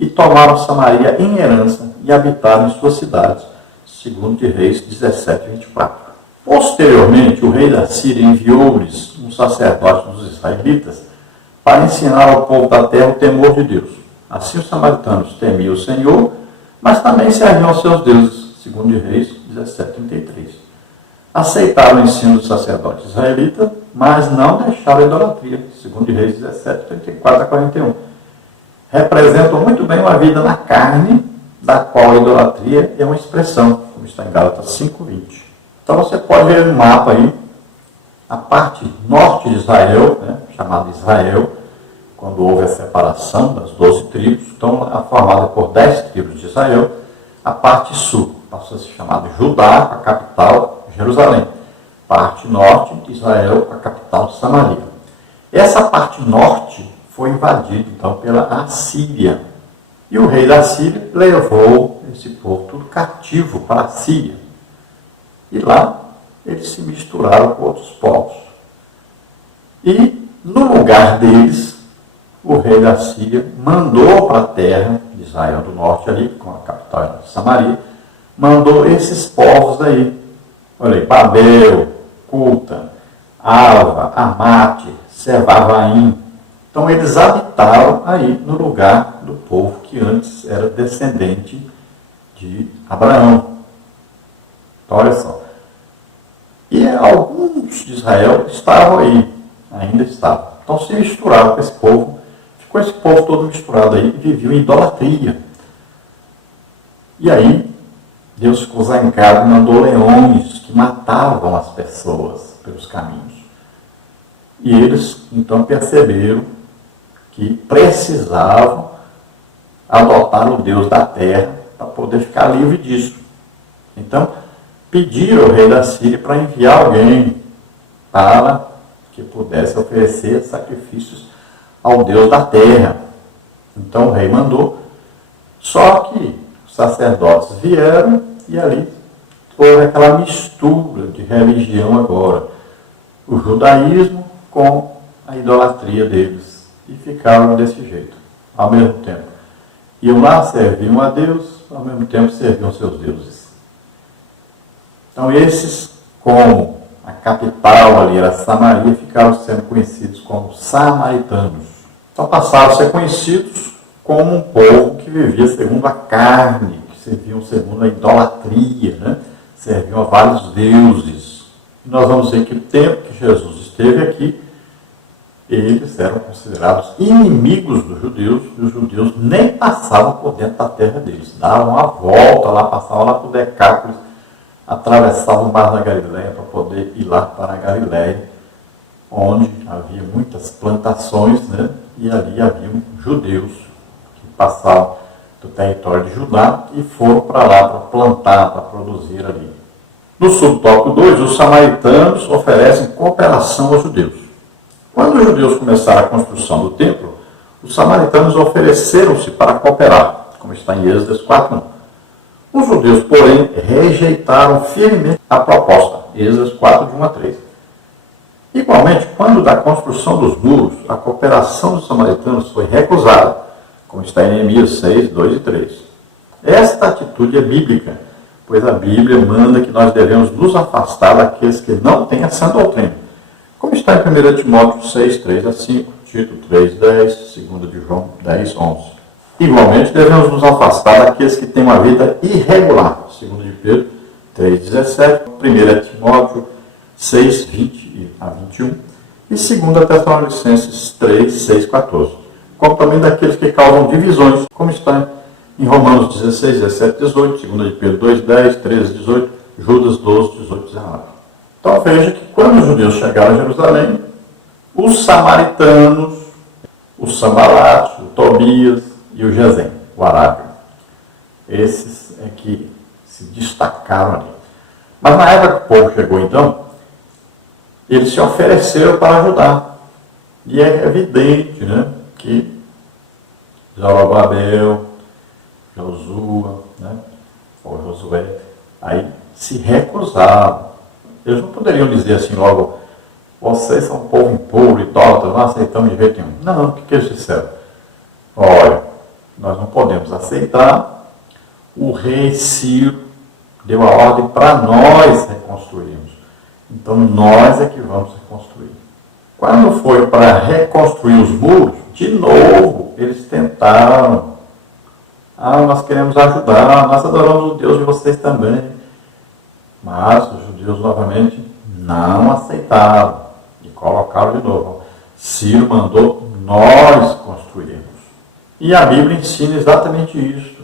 e tomaram Samaria em herança e habitaram em suas cidades, segundo de Reis 17, 24. Posteriormente, o rei da Síria enviou-lhes um sacerdote dos israelitas para ensinar ao povo da terra o temor de Deus. Assim os samaritanos temiam o Senhor, mas também serviam aos seus deuses, segundo de Reis 17, 33. Aceitaram o ensino do sacerdote israelita, mas não deixaram a idolatria, segundo de Reis 17, 34 a 41. Representam muito bem uma vida na carne da qual a idolatria é uma expressão, como está em Gálatas 5:20. Então você pode ver no mapa aí, a parte norte de Israel, né, chamada Israel, quando houve a separação das 12 tribos, então formada por 10 tribos de Israel. A parte sul passou a se chamar de Judá, a capital Jerusalém. Parte norte de Israel, a capital Samaria. Essa parte norte foi invadida então pela Assíria. E o rei da Síria levou esse povo tudo cativo para a Síria. E lá eles se misturaram com outros povos. E no lugar deles, o rei da Síria mandou para a terra de Israel do norte ali, com a capital de Samaria, mandou esses povos daí. Olha aí, Babel, Cuta, Alva, Amate, Sevavaim. Então eles habitaram aí no lugar do povo que antes era descendente de Abraão. Então olha só. E alguns de Israel estavam aí, ainda estavam. Então se misturaram com esse povo, ficou esse povo todo misturado aí e vivia em idolatria. E aí Deus ficou zangado e mandou leões que matavam as pessoas pelos caminhos. E eles então perceberam que precisavam adotar o Deus da terra para poder ficar livre disso. Então, pediram ao rei da Síria para enviar alguém para que pudesse oferecer sacrifícios ao Deus da terra. Então o rei mandou, só que os sacerdotes vieram e ali houve aquela mistura de religião agora. O judaísmo com a idolatria deles. E ficaram desse jeito, ao mesmo tempo. Iam lá, serviam a Deus, ao mesmo tempo serviam seus deuses. Então esses, como a capital ali era Samaria, ficaram sendo conhecidos como samaritanos. Então passaram a ser conhecidos como um povo que vivia segundo a carne, que serviam segundo a idolatria, né? Serviam a vários deuses. E nós vamos ver que o tempo que Jesus esteve aqui, eles eram considerados inimigos dos judeus, e os judeus nem passavam por dentro da terra deles. Davam a volta lá, passavam lá por Decápolis, atravessavam o Mar da Galileia para poder ir lá para a Galileia, onde havia muitas plantações, né? E ali haviam judeus que passavam do território de Judá e foram para lá para plantar, para produzir ali. No subtópico 2, os samaritanos oferecem cooperação aos judeus. Quando os judeus começaram a construção do templo, os samaritanos ofereceram-se para cooperar, como está em Êxodo 4:1. Os judeus, porém, rejeitaram firmemente a proposta, Êxodo 4:1-3. Igualmente, quando da construção dos muros, a cooperação dos samaritanos foi recusada, como está em Neemias 6:2 e 3. Esta atitude é bíblica, pois a Bíblia manda que nós devemos nos afastar daqueles que não têm essa doutrina. Como está em 1 Timóteo 6:3-5, Tito 3:10, 2 de João 10:11. Igualmente, devemos nos afastar daqueles que têm uma vida irregular, 2 de Pedro 3:17, 1 Timóteo 6:20-21 e 2 Tessalonicenses 3:6-14. Como também daqueles que causam divisões, como está em Romanos 16:17-18, 2 de Pedro 2:10, 13:18, Judas 12:18-19. Então veja que quando os judeus chegaram a Jerusalém, os samaritanos, o Sambalate, o Tobias e o Gesem, o arábio, esses é que se destacaram ali. Mas na época que o povo chegou então, eles se ofereceram para ajudar. E é evidente, né, que Zorobabel, Josua, né, ou Josué, aí se recusaram. Eles não poderiam dizer assim logo, vocês são um povo impuro, idólatra, não aceitamos de jeito nenhum. Não, o que eles disseram? Olha, nós não podemos aceitar, o rei Ciro deu a ordem para nós reconstruirmos. Então nós é que vamos reconstruir. Quando foi para reconstruir os muros, de novo eles tentaram. Nós queremos ajudar, nós adoramos o Deus de vocês também. Mas os judeus novamente não aceitaram e colocaram de novo. Ciro mandou nós construirmos. E a Bíblia ensina exatamente isso.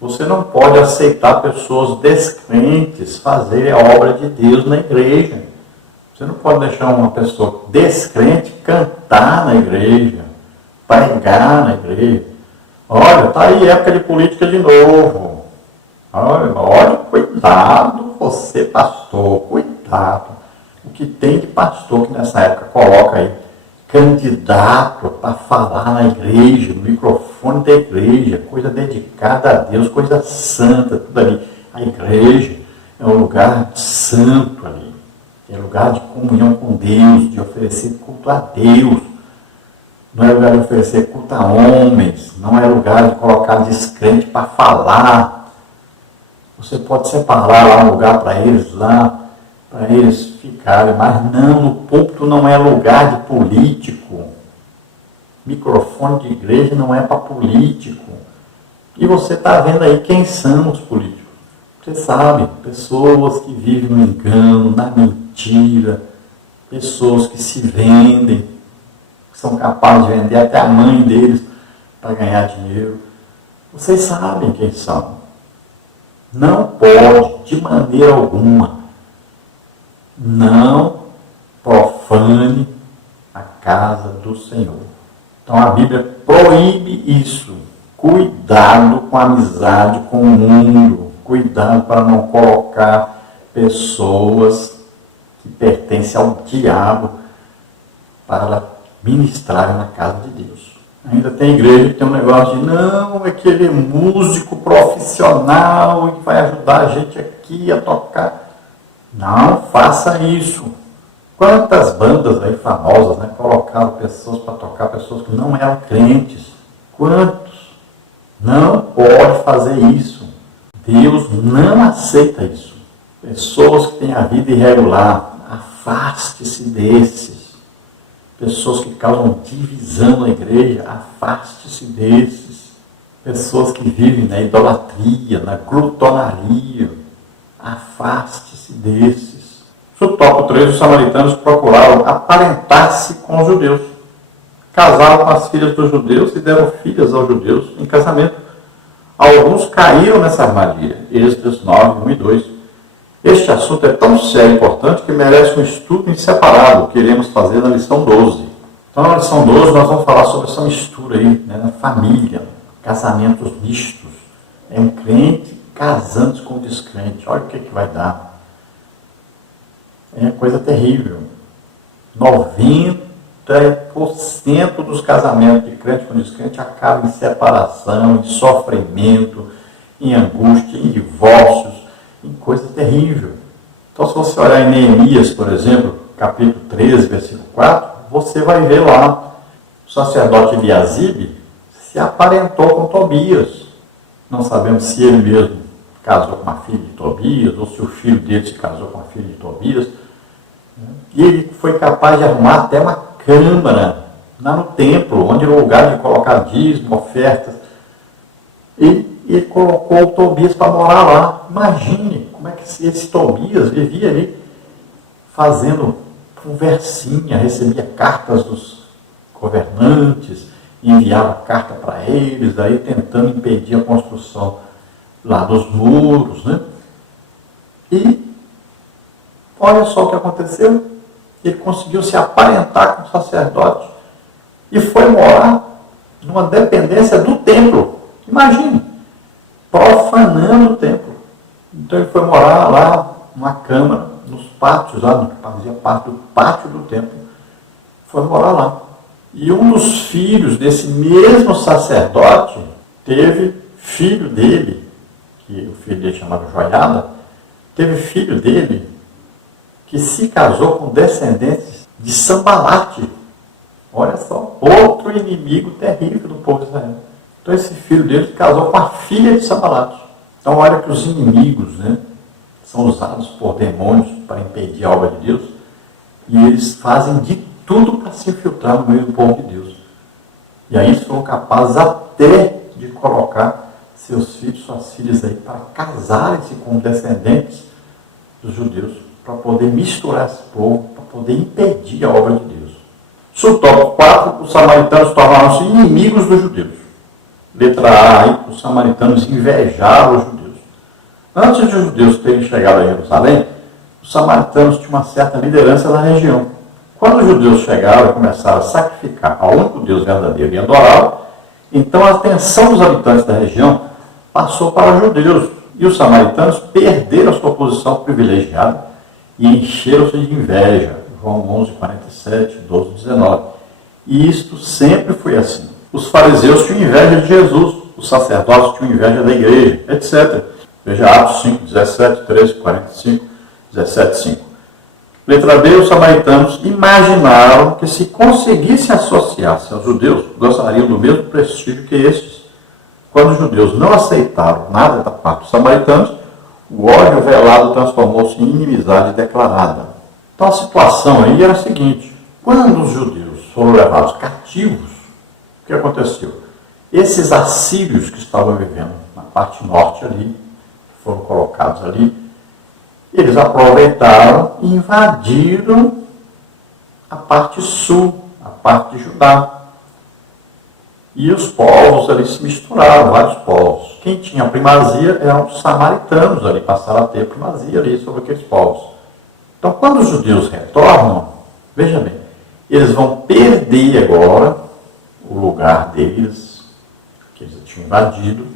Você não pode aceitar pessoas descrentes fazerem a obra de Deus na igreja. Você não pode deixar uma pessoa descrente cantar na igreja, pregar na igreja. Olha, está aí época de política de novo. Olha, cuidado você, pastor, cuidado. O que tem de pastor que nessa época coloca aí candidato para falar na igreja, no microfone da igreja, coisa dedicada a Deus, coisa santa, tudo ali. A igreja é um lugar santo ali, é lugar de comunhão com Deus, de oferecer culto a Deus. Não é lugar de oferecer culto a homens, não é lugar de colocar descrente para falar. Você pode separar lá um lugar para eles lá, para eles ficarem, mas não, o púlpito não é lugar de político. Microfone de igreja não é para político. E você está vendo aí quem são os políticos. Você sabe, pessoas que vivem no engano, na mentira, pessoas que se vendem, que são capazes de vender até a mãe deles para ganhar dinheiro. Vocês sabem quem são. Não pode, de maneira alguma, não profane a casa do Senhor. Então a Bíblia proíbe isso. Cuidado com a amizade com o mundo. Cuidado para não colocar pessoas que pertencem ao diabo para ministrarem na casa de Deus. Ainda tem igreja que tem um negócio de não, aquele músico profissional que vai ajudar a gente aqui a tocar. Não faça isso. Quantas bandas aí famosas, né, colocaram pessoas para tocar, pessoas que não eram crentes. Quantos? Não pode fazer isso. Deus não aceita isso. Pessoas que têm a vida irregular, afaste-se desses. Pessoas que causam divisão na igreja, afaste-se desses. Pessoas que vivem na idolatria, na glutonaria, afaste-se desses. No tópico 3, os samaritanos procuraram aparentar-se com os judeus. Casaram com as filhas dos judeus e deram filhas aos judeus em casamento. Alguns caíram nessa armadilha. Êxodo 9, 1 e 2. Este assunto é tão sério e importante que merece um estudo em separado, que iremos fazer na lição 12. Então, na lição 12, nós vamos falar sobre essa mistura aí, né, na família, casamentos mistos. É um crente casando com um descrente. Olha o que vai dar. É coisa terrível. 90% dos casamentos de crente com descrente acabam em separação, em sofrimento, em angústia, em divórcios, em coisa terrível. Então, se você olhar em Neemias, por exemplo, capítulo 13, versículo 4, você vai ver lá o sacerdote Eliasibe se aparentou com Tobias. Não sabemos se ele mesmo casou com a filha de Tobias, ou se o filho dele se casou com a filha de Tobias. E ele foi capaz de arrumar até uma câmara lá no templo, onde era o lugar de colocar dízimo, ofertas. E ele colocou o Tobias para morar lá. Imagine como é que esse Tobias vivia ali fazendo conversinha, recebia cartas dos governantes, enviava carta para eles, daí tentando impedir a construção lá dos muros, né? E olha só o que aconteceu. Ele conseguiu se aparentar com o sacerdote e foi morar numa dependência do templo. Imagine, profanando o templo. Então ele foi morar lá numa câmara, nos pátios, lá, fazia parte do pátio do templo. Foi morar lá. E um dos filhos desse mesmo sacerdote teve filho dele, que o filho dele chamava Joiada, teve filho dele que se casou com descendentes de Sambalate. Olha só, outro inimigo terrível do povo de Israel. Então esse filho dele casou com a filha de Sambalate. Então olha que os inimigos, né, são usados por demônios para impedir a obra de Deus, e eles fazem de tudo para se infiltrar no meio do povo de Deus. E aí eles foram capazes até de colocar seus filhos, suas filhas aí, para casarem-se com descendentes dos judeus, para poder misturar esse povo, para poder impedir a obra de Deus. Subtópico 4, os samaritanos tornaram-se inimigos dos judeus. Letra A, aí, os samaritanos invejavam os judeus. Antes de os judeus terem chegado a Jerusalém, os samaritanos tinham uma certa liderança na região. Quando os judeus chegaram e começaram a sacrificar ao único Deus verdadeiro e adorá-lo, então a atenção dos habitantes da região passou para os judeus. E os samaritanos perderam a sua posição privilegiada e encheram-se de inveja. João 11, 47, 12, 19. E isto sempre foi assim. Os fariseus tinham inveja de Jesus, os sacerdotes tinham inveja da igreja, etc. Veja Atos 5, 17, 13, 45, 17, 5. Letra B, os samaritanos imaginaram que se conseguissem associar-se aos judeus, gostariam do mesmo prestígio que estes. Quando os judeus não aceitaram nada da parte dos samaritanos, o ódio velado transformou-se em inimizade declarada. Então a situação aí era a seguinte: quando os judeus foram levados cativos, o que aconteceu? Esses assírios que estavam vivendo na parte norte ali, foram colocados ali, eles aproveitaram e invadiram a parte sul, a parte de Judá. E os povos ali se misturaram, vários povos. Quem tinha primazia eram os samaritanos ali, passaram a ter primazia ali sobre aqueles povos. Então, quando os judeus retornam, veja bem, eles vão perder agora o lugar deles, que eles tinham invadido,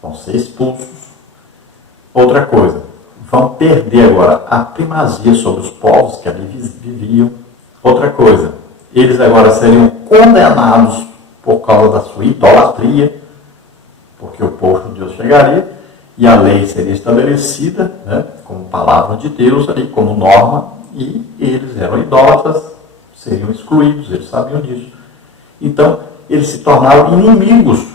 vão ser expulsos. Outra coisa, vão perder agora a primazia sobre os povos que ali viviam. Outra coisa, eles agora seriam condenados por causa da sua idolatria, porque o povo judeu chegaria e a lei seria estabelecida, né, como palavra de Deus ali, como norma, e eles eram idólatras, seriam excluídos, eles sabiam disso. Então, eles se tornaram inimigos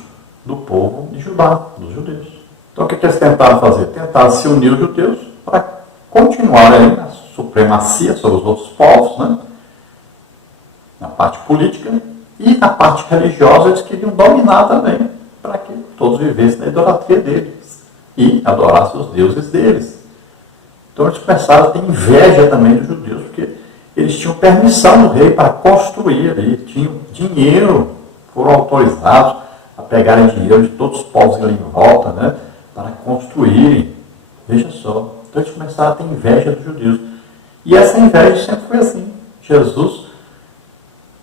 do povo de Judá, dos judeus. Então, o que eles tentaram fazer? Tentaram se unir os judeus para continuar aí na supremacia sobre os outros povos, né? Na parte política, e na parte religiosa eles queriam dominar também, para que todos vivessem na idolatria deles e adorassem os deuses deles. Então eles começaram a ter inveja também dos judeus, porque eles tinham permissão do rei para construir ali, tinham dinheiro, foram autorizados a pegarem dinheiro de todos os povos ali em volta, né, para construírem. Veja só. Então eles começaram a ter inveja dos judeus. E essa inveja sempre foi assim. Jesus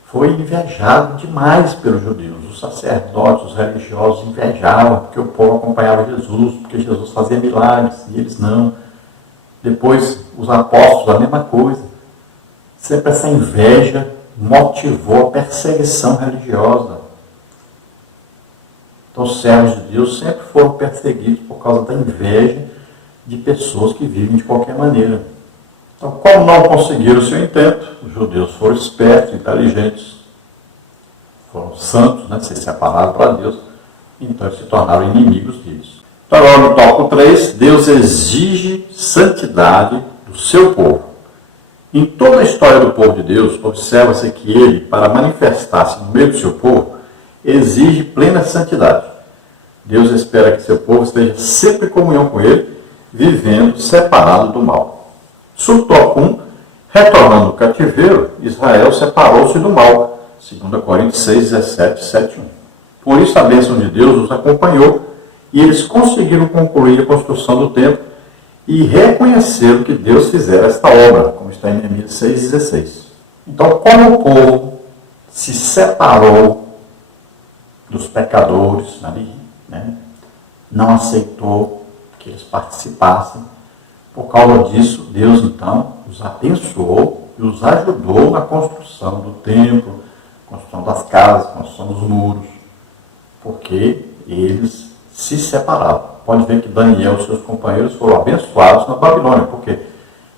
foi invejado demais pelos judeus. Os sacerdotes, os religiosos invejavam porque o povo acompanhava Jesus, porque Jesus fazia milagres e eles não. Depois, os apóstolos, a mesma coisa. Sempre essa inveja motivou a perseguição religiosa. Então, os servos de Deus sempre foram perseguidos por causa da inveja de pessoas que vivem de qualquer maneira. Então, como não conseguiram o seu intento, os judeus foram espertos, inteligentes, foram santos, né, se separaram para Deus, então eles se tornaram inimigos deles. Então, agora no tópico 3, Deus exige santidade do seu povo. Em toda a história do povo de Deus, observa-se que ele, para manifestar-se no meio do seu povo, exige plena santidade. Deus espera que seu povo esteja sempre em comunhão com ele, vivendo separado do mal. Subtópico 1, retornando do cativeiro, Israel separou-se do mal. 2 Coríntios 6, 17, 7, 1. Por isso a bênção de Deus os acompanhou e eles conseguiram concluir a construção do templo e reconheceram que Deus fizera esta obra, como está em Neemias 6, 16. Então, como o povo se separou dos pecadores ali, né, não aceitou que eles participassem, por causa disso, Deus então os abençoou e os ajudou na construção do templo, construção das casas, construção dos muros, porque eles se separaram. Pode ver que Daniel e seus companheiros foram abençoados na Babilônia. Por quê?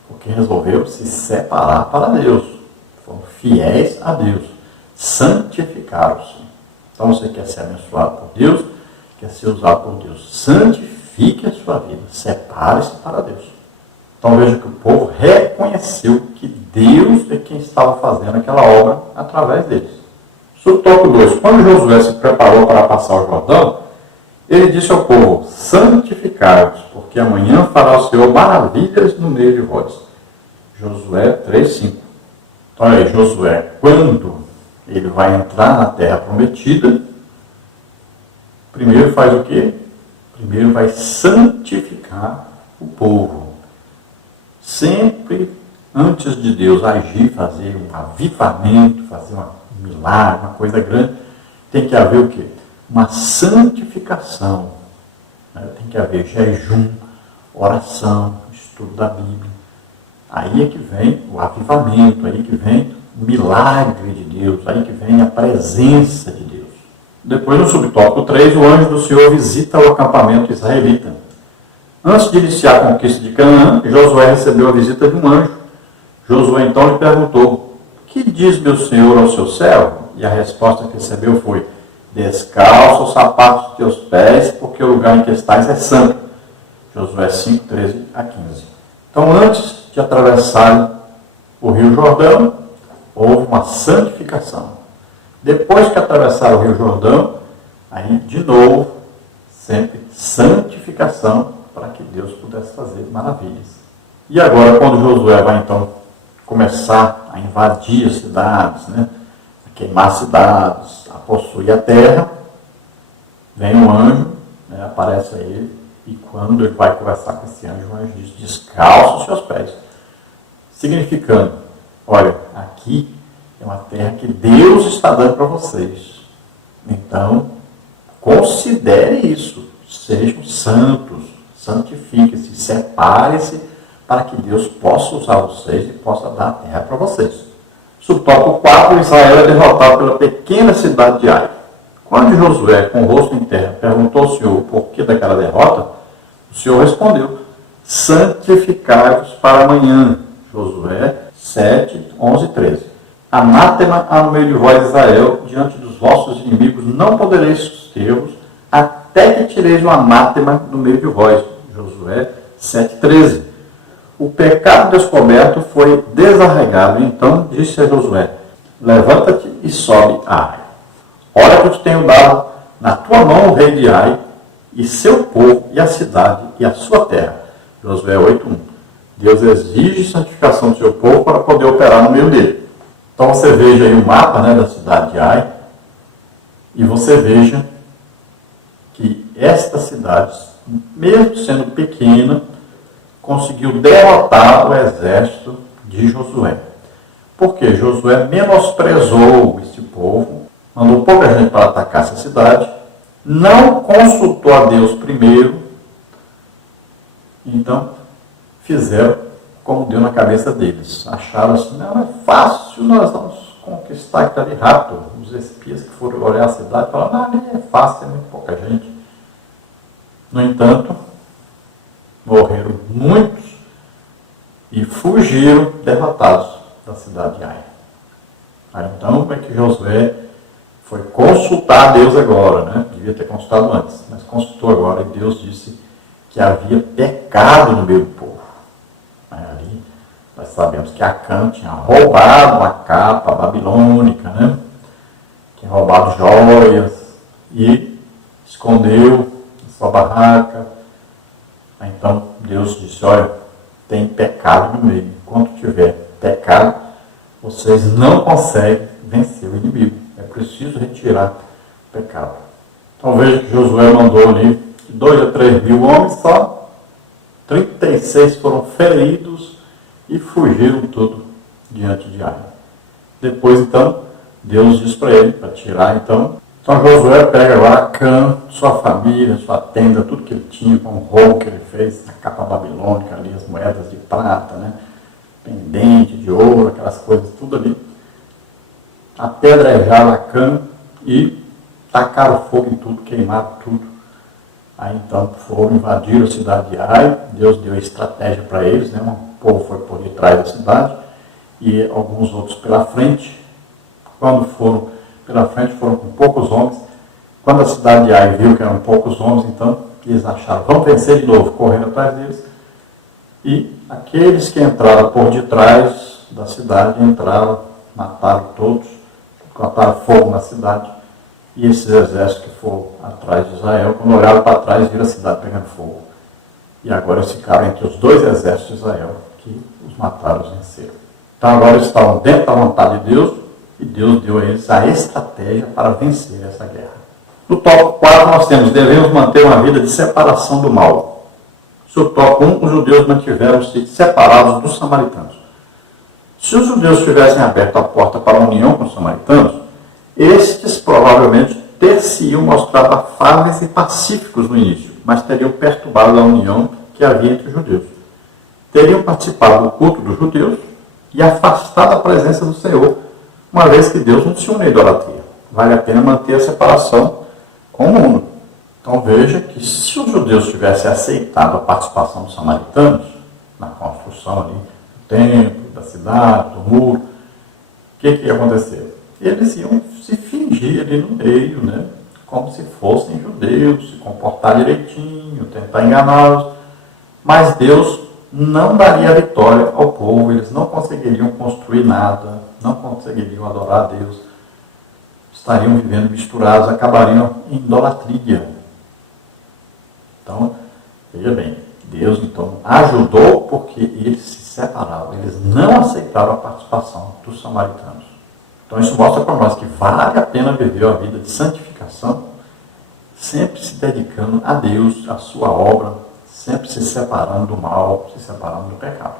Porque resolveram se separar para Deus. Foram fiéis a Deus. Santificaram-se. Então você quer ser abençoado por Deus, quer ser usado por Deus. Santifique a sua vida. Separe-se para Deus. Então veja que o povo reconheceu que Deus é quem estava fazendo aquela obra através deles. Subtópico 2. Quando Josué se preparou para passar o Jordão, ele disse ao povo: santificai-vos, porque amanhã fará o Senhor maravilhas no meio de vós. Josué 3:5. Então aí, Josué, quando ele vai entrar na terra prometida, primeiro faz o quê? Primeiro vai santificar o povo. Sempre antes de Deus agir, fazer um avivamento, fazer um milagre, uma coisa grande, tem que haver o quê? Uma santificação. Tem que haver jejum, oração, estudo da Bíblia. Aí é que vem o avivamento, aí que vem o milagre de Deus, aí que vem a presença de Deus. Depois, no subtópico 3, o anjo do Senhor visita o acampamento israelita. Antes de iniciar a conquista de Canaã, Josué recebeu a visita de um anjo. Josué então lhe perguntou: que diz meu senhor ao seu servo? E a resposta que recebeu foi: descalça os sapatos de teus pés, porque o lugar em que estás é santo. Josué 5, 13 a 15. Então, antes de atravessar o Rio Jordão, houve uma santificação. Depois que atravessaram o Rio Jordão, aí de novo, sempre santificação, para que Deus pudesse fazer maravilhas. E agora, quando Josué vai então começar a invadir as cidades, a queimar cidades, a possuir a terra, vem um anjo, aparece a ele, e quando ele vai conversar com esse anjo, o anjo diz: descalça os seus pés. Significando, olha, aqui é uma terra que Deus está dando para vocês. Então, considere isso. Sejam santos, santifiquem-se, separem-se, para que Deus possa usar vocês e possa dar a terra para vocês. Subtópico 4, Israel é derrotado pela pequena cidade de Ai. Quando Josué, com o rosto em terra, perguntou ao Senhor o porquê daquela derrota, o Senhor respondeu: santificai-vos para amanhã. Josué 7, 11 e 13. Anátema há no meio de vós, Israel, diante dos vossos inimigos não podereis suster-vos, até que tireis o anátema do meio de vós. Josué 7, 13. O pecado descoberto foi desarraigado. Então disse a Josué: levanta-te e sobe a Ai. Olha que eu te tenho dado na tua mão o rei de Ai, e seu povo, e a cidade, e a sua terra. Josué 8:1. Deus exige santificação do seu povo para poder operar no meio dele. Então você veja aí o mapa da cidade de Ai, e você veja que esta cidade, mesmo sendo pequena, conseguiu derrotar o exército de Josué. Porque Josué menosprezou esse povo, mandou pouca gente para atacar essa cidade, não consultou a Deus primeiro, então fizeram como deu na cabeça deles. Acharam assim: não, é fácil, nós vamos conquistar aquilo ali rápido. Os espias que foram olhar a cidade falaram: não, ali é fácil, é muito pouca gente. No entanto, morreram muitos e fugiram derrotados da cidade de Ai. Aí então é que Josué foi consultar a Deus agora, devia ter consultado antes, mas consultou agora, e Deus disse que havia pecado no meio do povo. Aí ali nós sabemos que Acã tinha roubado a capa babilônica, tinha roubado joias e escondeu em sua barraca. Aí então Deus disse: olha, tem pecado no meio. Enquanto tiver pecado, vocês não conseguem vencer o inimigo. É preciso retirar o pecado. Então veja que Josué mandou ali 2 a 3 mil homens, só 36 foram feridos e fugiram tudo diante de Ai. Depois então, Deus diz para ele, para tirar então. Então Josué pega agora Acã, sua família, sua tenda, tudo que ele tinha, com o roubo que ele fez, a capa babilônica ali, as moedas de prata, pendente de ouro, aquelas coisas, tudo ali. Apedrejaram Acã e tacaram fogo em tudo, queimaram tudo. Aí então foram invadir a cidade de Ai. Deus deu estratégia para eles, um povo foi por detrás da cidade e alguns outros pela frente. Quando foram pela frente, foram com poucos homens. Quando a cidade de Ai viu que eram poucos homens, então eles acharam: vamos vencer de novo, correndo atrás deles. E aqueles que entraram por detrás da cidade entraram, mataram todos, botaram fogo na cidade. E esses exércitos que foram atrás de Israel, quando olharam para trás, viram a cidade pegando fogo. E agora eles ficaram entre os 2 exércitos de Israel, que os mataram, os venceram. Então agora eles estavam dentro da vontade de Deus, e Deus deu a eles a estratégia para vencer essa guerra. No tópico 4 nós temos: devemos manter uma vida de separação do mal. No tópico 1, os judeus mantiveram-se separados dos samaritanos. Se os judeus tivessem aberto a porta para a união com os samaritanos, estes provavelmente ter-se-iam mostrado afáveis e pacíficos no início, mas teriam perturbado a união que havia entre os judeus. Teriam participado do culto dos judeus e afastado a presença do Senhor, uma vez que Deus não se une à idolatria. Vale a pena manter a separação com o mundo. Então veja que se os judeus tivessem aceitado a participação dos samaritanos na construção ali do templo, da cidade, do muro, o que ia acontecer? Eles iam se fingir ali no meio, né? Como se fossem judeus, se comportar direitinho, tentar enganá-los. Mas Deus não daria a vitória ao povo, eles não conseguiriam construir nada, não conseguiriam adorar a Deus, estariam vivendo misturados, acabariam em idolatria. Então, veja bem, Deus então ajudou porque eles se separaram, eles não aceitaram a participação dos samaritanos. Então isso mostra para nós que vale a pena viver uma vida de santificação, sempre se dedicando a Deus, a sua obra, sempre se separando do mal, se separando do pecado.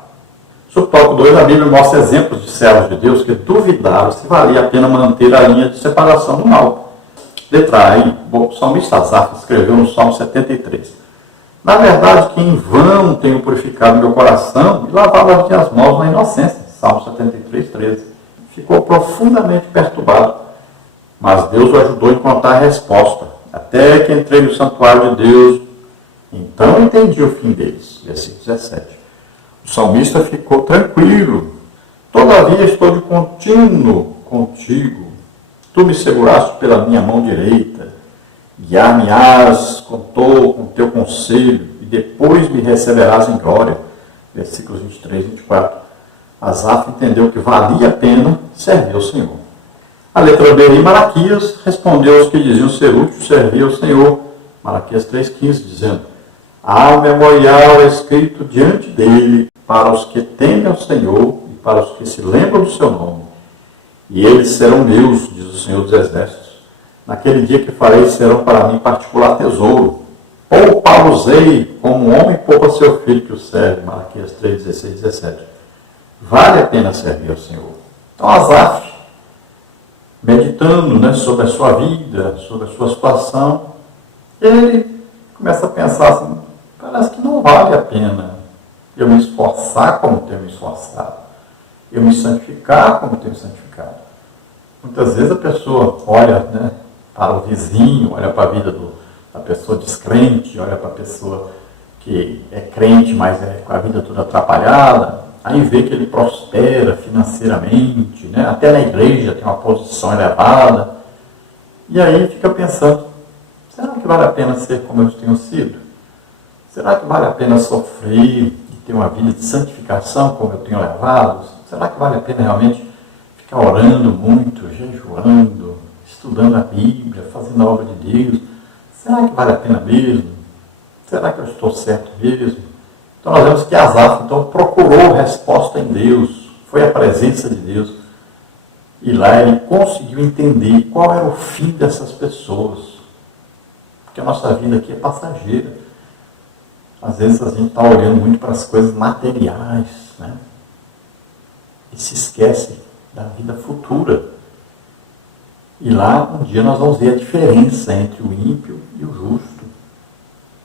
Sobre o tópico 2, a Bíblia mostra exemplos de servos de Deus que duvidaram se valia a pena manter a linha de separação do mal. Letra A, o salmista Asaf escreveu no Salmo 73. Na verdade, que em vão tenho purificado meu coração e lavado as minhas mãos na inocência. Salmo 73, 13. Ficou profundamente perturbado, mas Deus o ajudou a encontrar a resposta. Até que entrei no santuário de Deus, então entendi o fim deles. Versículo 17. O salmista ficou tranquilo. Todavia estou de contínuo contigo. Tu me seguraste pela minha mão direita. Guiar-me-ás com teu conselho, e depois me receberás em glória. Versículos 23 e 24. Asaf entendeu que valia a pena servir ao Senhor. A letra B, Malaquias respondeu aos que diziam ser útil servir ao Senhor. Malaquias 3,15, dizendo: há um memorial escrito diante dele para os que temem ao Senhor e para os que se lembram do seu nome. E eles serão meus, diz o Senhor dos Exércitos. Naquele dia que farei serão para mim particular tesouro. Poupá-los-ei como um homem poupa seu filho que o serve. Malaquias 3, 16, 17. Vale a pena servir ao Senhor. Então Asaf, meditando, né, sobre a sua vida, sobre a sua situação, ele começa a pensar assim: parece que não vale a pena eu me esforçar como tenho me esforçado, eu me santificar como tenho santificado. Muitas vezes a pessoa olha, né, para o vizinho, olha para a vida da pessoa descrente, olha para a pessoa que é crente, mas é com a vida toda atrapalhada, aí vê que ele prospera financeiramente, né, até na igreja tem uma posição elevada, e aí fica pensando: será que vale a pena ser como eu tenho sido? Será que vale a pena sofrer e ter uma vida de santificação como eu tenho levado? Será que vale a pena realmente ficar orando muito, jejuando, estudando a Bíblia, fazendo a obra de Deus? Será que vale a pena mesmo? Será que eu estou certo mesmo? Então nós vemos que Asaf então procurou resposta em Deus, foi à presença de Deus, e lá ele conseguiu entender qual era o fim dessas pessoas. Porque a nossa vida aqui é passageira. Às vezes a gente está olhando muito para as coisas materiais, né? E se esquece da vida futura. E lá um dia nós vamos ver a diferença entre o ímpio e o justo,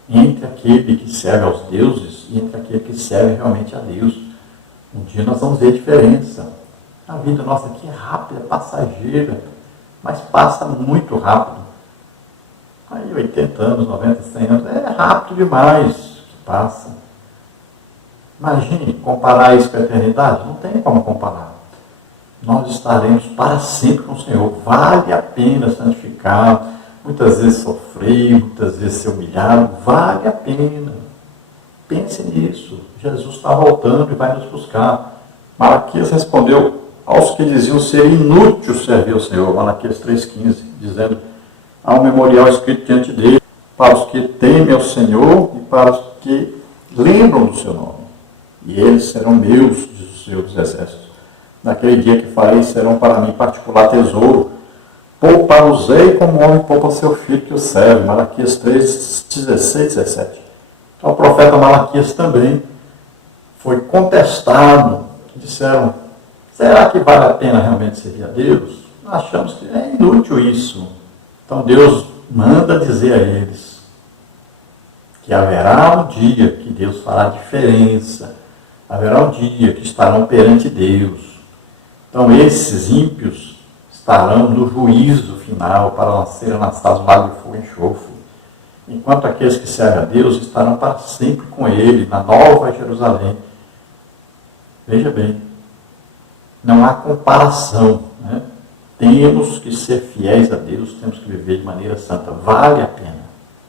entre aquele que serve aos deuses e entre aquele que serve realmente a Deus. Um dia nós vamos ver a diferença. A vida nossa aqui é rápida, é passageira, mas passa muito rápido. Aí 80 anos, 90, 100 anos, é rápido demais que passa. Imagine comparar isso com a eternidade, não tem como comparar. Nós estaremos para sempre com o Senhor. Vale a pena santificar, muitas vezes sofrer, muitas vezes ser humilhado, vale a pena. Pense nisso. Jesus está voltando e vai nos buscar. Malaquias respondeu aos que diziam ser inútil servir ao Senhor, Malaquias 3,15, dizendo: há um memorial escrito diante dele para os que temem ao Senhor e para os que lembram do seu nome. E eles serão meus, diz o Senhor dos Exércitos. Naquele dia que farei serão para mim particular tesouro. Poupá-los-ei como o homem poupa seu filho que o serve. Malaquias 3, 16, 17. Então o profeta Malaquias também foi contestado. Disseram, será que vale a pena realmente servir a Deus? Nós achamos que é inútil isso. Então Deus manda dizer a eles que haverá um dia que Deus fará diferença. Haverá um dia que estarão perante Deus. Então esses ímpios estarão no juízo final para serem lançados no lago de fogo e enxofre. Enquanto aqueles que servem a Deus estarão para sempre com Ele, na Nova Jerusalém. Veja bem, não há comparação, né? Temos que ser fiéis a Deus, temos que viver de maneira santa, vale a pena.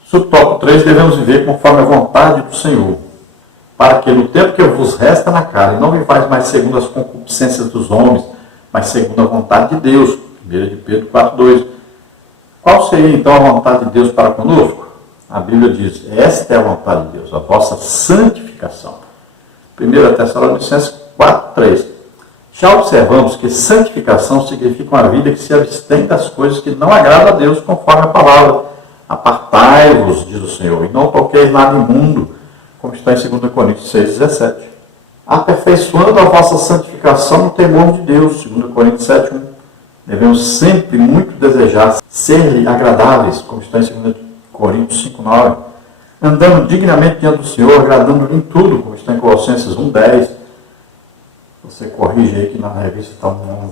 Subtópico 3, devemos viver conforme a vontade do Senhor, para que no tempo que vos resta na carne, não vivais mais segundo as concupiscências dos homens, mas segundo a vontade de Deus. 1 de Pedro 4,2. Qual seria então a vontade de Deus para conosco? A Bíblia diz, esta é a vontade de Deus, a vossa santificação. 1 Tessalonicenses 4,3. Já observamos que santificação significa uma vida que se abstém das coisas que não agradam a Deus, conforme a palavra. Apartai-vos, diz o Senhor, e não toqueis nada imundo, como está em 2 Coríntios 6,17. Aperfeiçoando a vossa santificação no temor de Deus, 2 Coríntios 7,1. Devemos sempre muito desejar ser-lhe agradáveis, como está em 2 Coríntios 5,9. Andando dignamente diante do Senhor, agradando-lhe em tudo, como está em Colossenses 1,10. Você corrige aí que na revista está 1,11.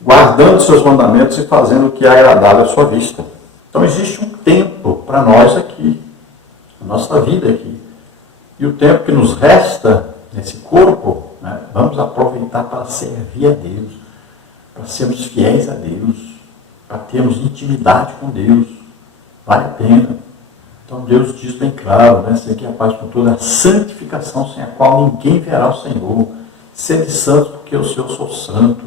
Guardando seus mandamentos e fazendo o que é agradável à sua vista. Então existe um tempo para nós aqui, a nossa vida aqui. E o tempo que nos resta nesse corpo, né, vamos aproveitar para servir a Deus, para sermos fiéis a Deus, para termos intimidade com Deus. Vale a pena. Então Deus diz bem claro, né, sei que a paz por toda a santificação, sem a qual ninguém verá o Senhor. Sede santos, porque eu sou santo.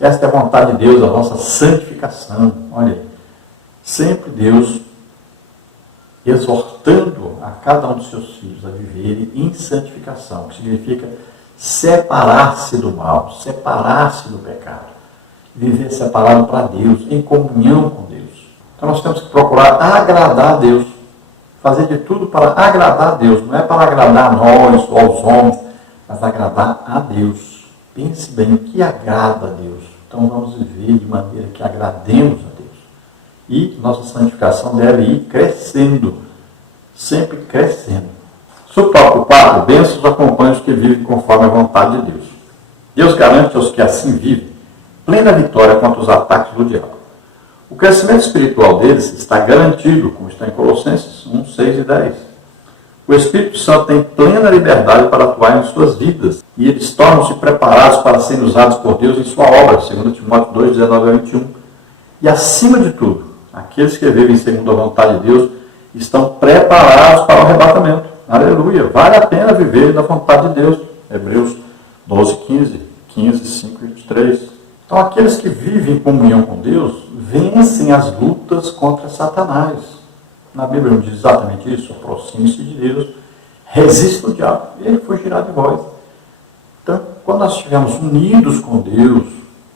Esta é a vontade de Deus, a nossa santificação. Olha aí. Sempre Deus exortando a cada um dos seus filhos a viverem em santificação, que significa separar-se do mal, separar-se do pecado. Viver separado para Deus, em comunhão com Deus. Então nós temos que procurar agradar a Deus. Fazer de tudo para agradar a Deus. Não é para agradar a nós ou aos homens, mas agradar a Deus. Pense bem, o que agrada a Deus? Então vamos viver de maneira que agrademos a Deus. E nossa santificação deve ir crescendo, sempre crescendo. Subtópico 4, bênçãos acompanham os que vivem conforme a vontade de Deus. Deus garante aos que assim vivem plena vitória contra os ataques do diabo. O crescimento espiritual deles está garantido, como está em Colossenses 1, 6 e 10. O Espírito Santo tem plena liberdade para atuar em suas vidas e eles tornam-se preparados para serem usados por Deus em sua obra, 2 Timóteo 2, 19 a 21. E acima de tudo, aqueles que vivem segundo a vontade de Deus estão preparados para o arrebatamento. Aleluia! Vale a pena viver na vontade de Deus. Hebreus 12, 15, 15, 5 e 23. Então, aqueles que vivem em comunhão com Deus vencem as lutas contra Satanás. Na Bíblia não diz exatamente isso. Aproxime-se de Deus, resista o diabo e ele fugirá de vós. Então, quando nós estivermos unidos com Deus,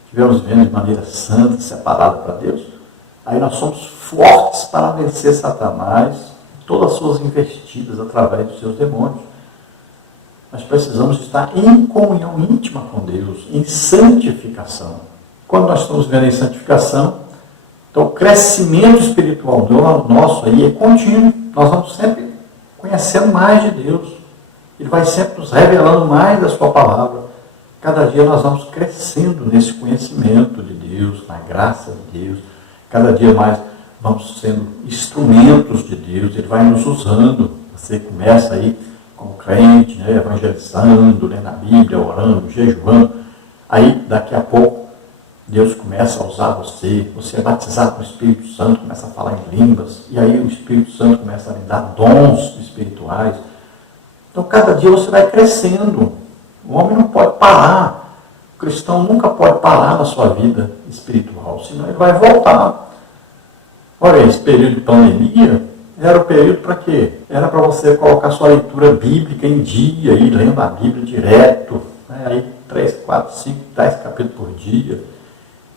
estivermos vivendo de maneira santa, separada para Deus, aí nós somos fortes para vencer Satanás e todas as suas investidas através dos seus demônios. Nós precisamos estar em comunhão íntima com Deus, em santificação. Quando nós estamos vivendo em santificação, então o crescimento espiritual nosso aí é contínuo. Nós vamos sempre conhecendo mais de Deus. Ele vai sempre nos revelando mais da sua palavra. Cada dia nós vamos crescendo nesse conhecimento de Deus, na graça de Deus. Cada dia mais vamos sendo instrumentos de Deus. Ele vai nos usando. Você começa aí como crente, né, evangelizando, lendo a Bíblia, orando, jejuando. Aí, daqui a pouco, Deus começa a usar você. Você é batizado com o Espírito Santo, começa a falar em línguas. E aí o Espírito Santo começa a lhe dar dons espirituais. Então, cada dia você vai crescendo. O homem não pode parar. O cristão nunca pode parar na sua vida espiritual, senão ele vai voltar. Olha, esse período de pandemia era o período para quê? Era para você colocar sua leitura bíblica em dia, ir lendo a Bíblia direto, né? Aí 3, 4, 5, 10 capítulos por dia.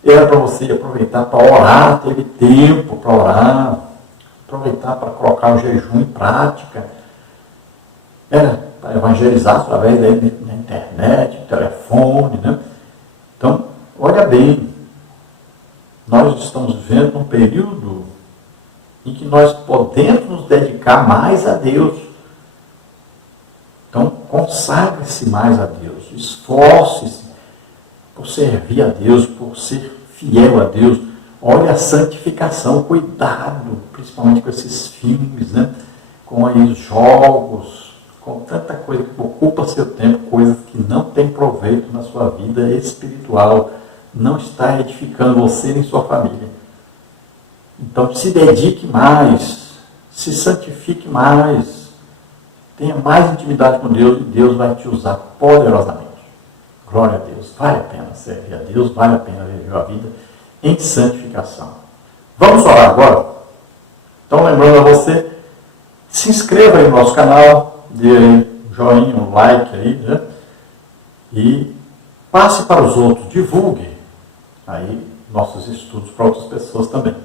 Era para você aproveitar para orar, teve tempo para orar, aproveitar para colocar o jejum em prática. Era para evangelizar através da internet, do telefone, né? Então, olha bem, nós estamos vivendo um período em que nós podemos nos dedicar mais a Deus. Então, consagre-se mais a Deus, esforce-se por servir a Deus, por ser fiel a Deus. Olha a santificação, cuidado, principalmente com esses filmes, né? Com aí os jogos, com tanta coisa que ocupa seu tempo, coisas que não tem proveito na sua vida espiritual, não está edificando você nem sua família. Então se dedique mais, se santifique mais, tenha mais intimidade com Deus e Deus vai te usar poderosamente. Glória a Deus, vale a pena servir a Deus, vale a pena viver a vida em santificação. Vamos orar agora? Então lembrando a você, se inscreva aí no nosso canal, dê aí um joinha, um like aí, né? E passe para os outros, divulgue aí nossos estudos para outras pessoas também.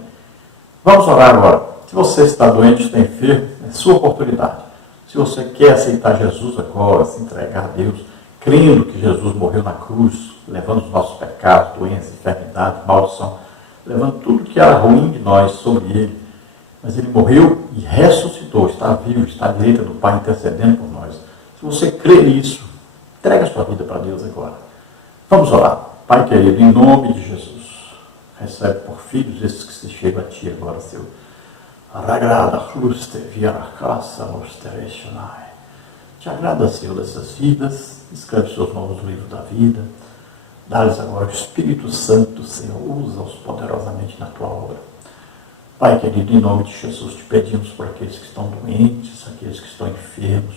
Vamos orar agora. Se você está doente, está enfermo, é sua oportunidade. Se você quer aceitar Jesus agora, se entregar a Deus, crendo que Jesus morreu na cruz, levando os nossos pecados, doenças, enfermidades, maldição, levando tudo que era ruim de nós sobre ele. Mas ele morreu e ressuscitou, está vivo, está à direita do Pai intercedendo por nós. Se você crê nisso, entregue a sua vida para Deus agora. Vamos orar. Pai querido, em nome de Jesus, recebe por filhos esses que se chegam a Ti agora, Senhor. Te agrada, Senhor, dessas vidas, escreve seus nomes no livro da vida, dá-lhes agora o Espírito Santo, Senhor, usa-os poderosamente na Tua obra. Pai querido, em nome de Jesus, te pedimos por aqueles que estão doentes, aqueles que estão enfermos,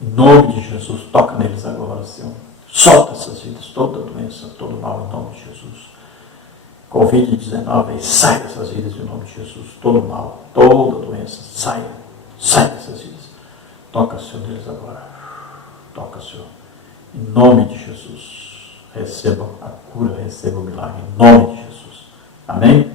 em nome de Jesus, toca neles agora, Senhor, solta essas vidas, toda doença, todo mal, em nome de Jesus. Covid-19, sai dessas vidas em nome de Jesus. Todo mal, toda doença, sai dessas vidas. Toca, Senhor, deles agora. Toca, Senhor. Em nome de Jesus. Receba a cura, receba o milagre. Em nome de Jesus. Amém?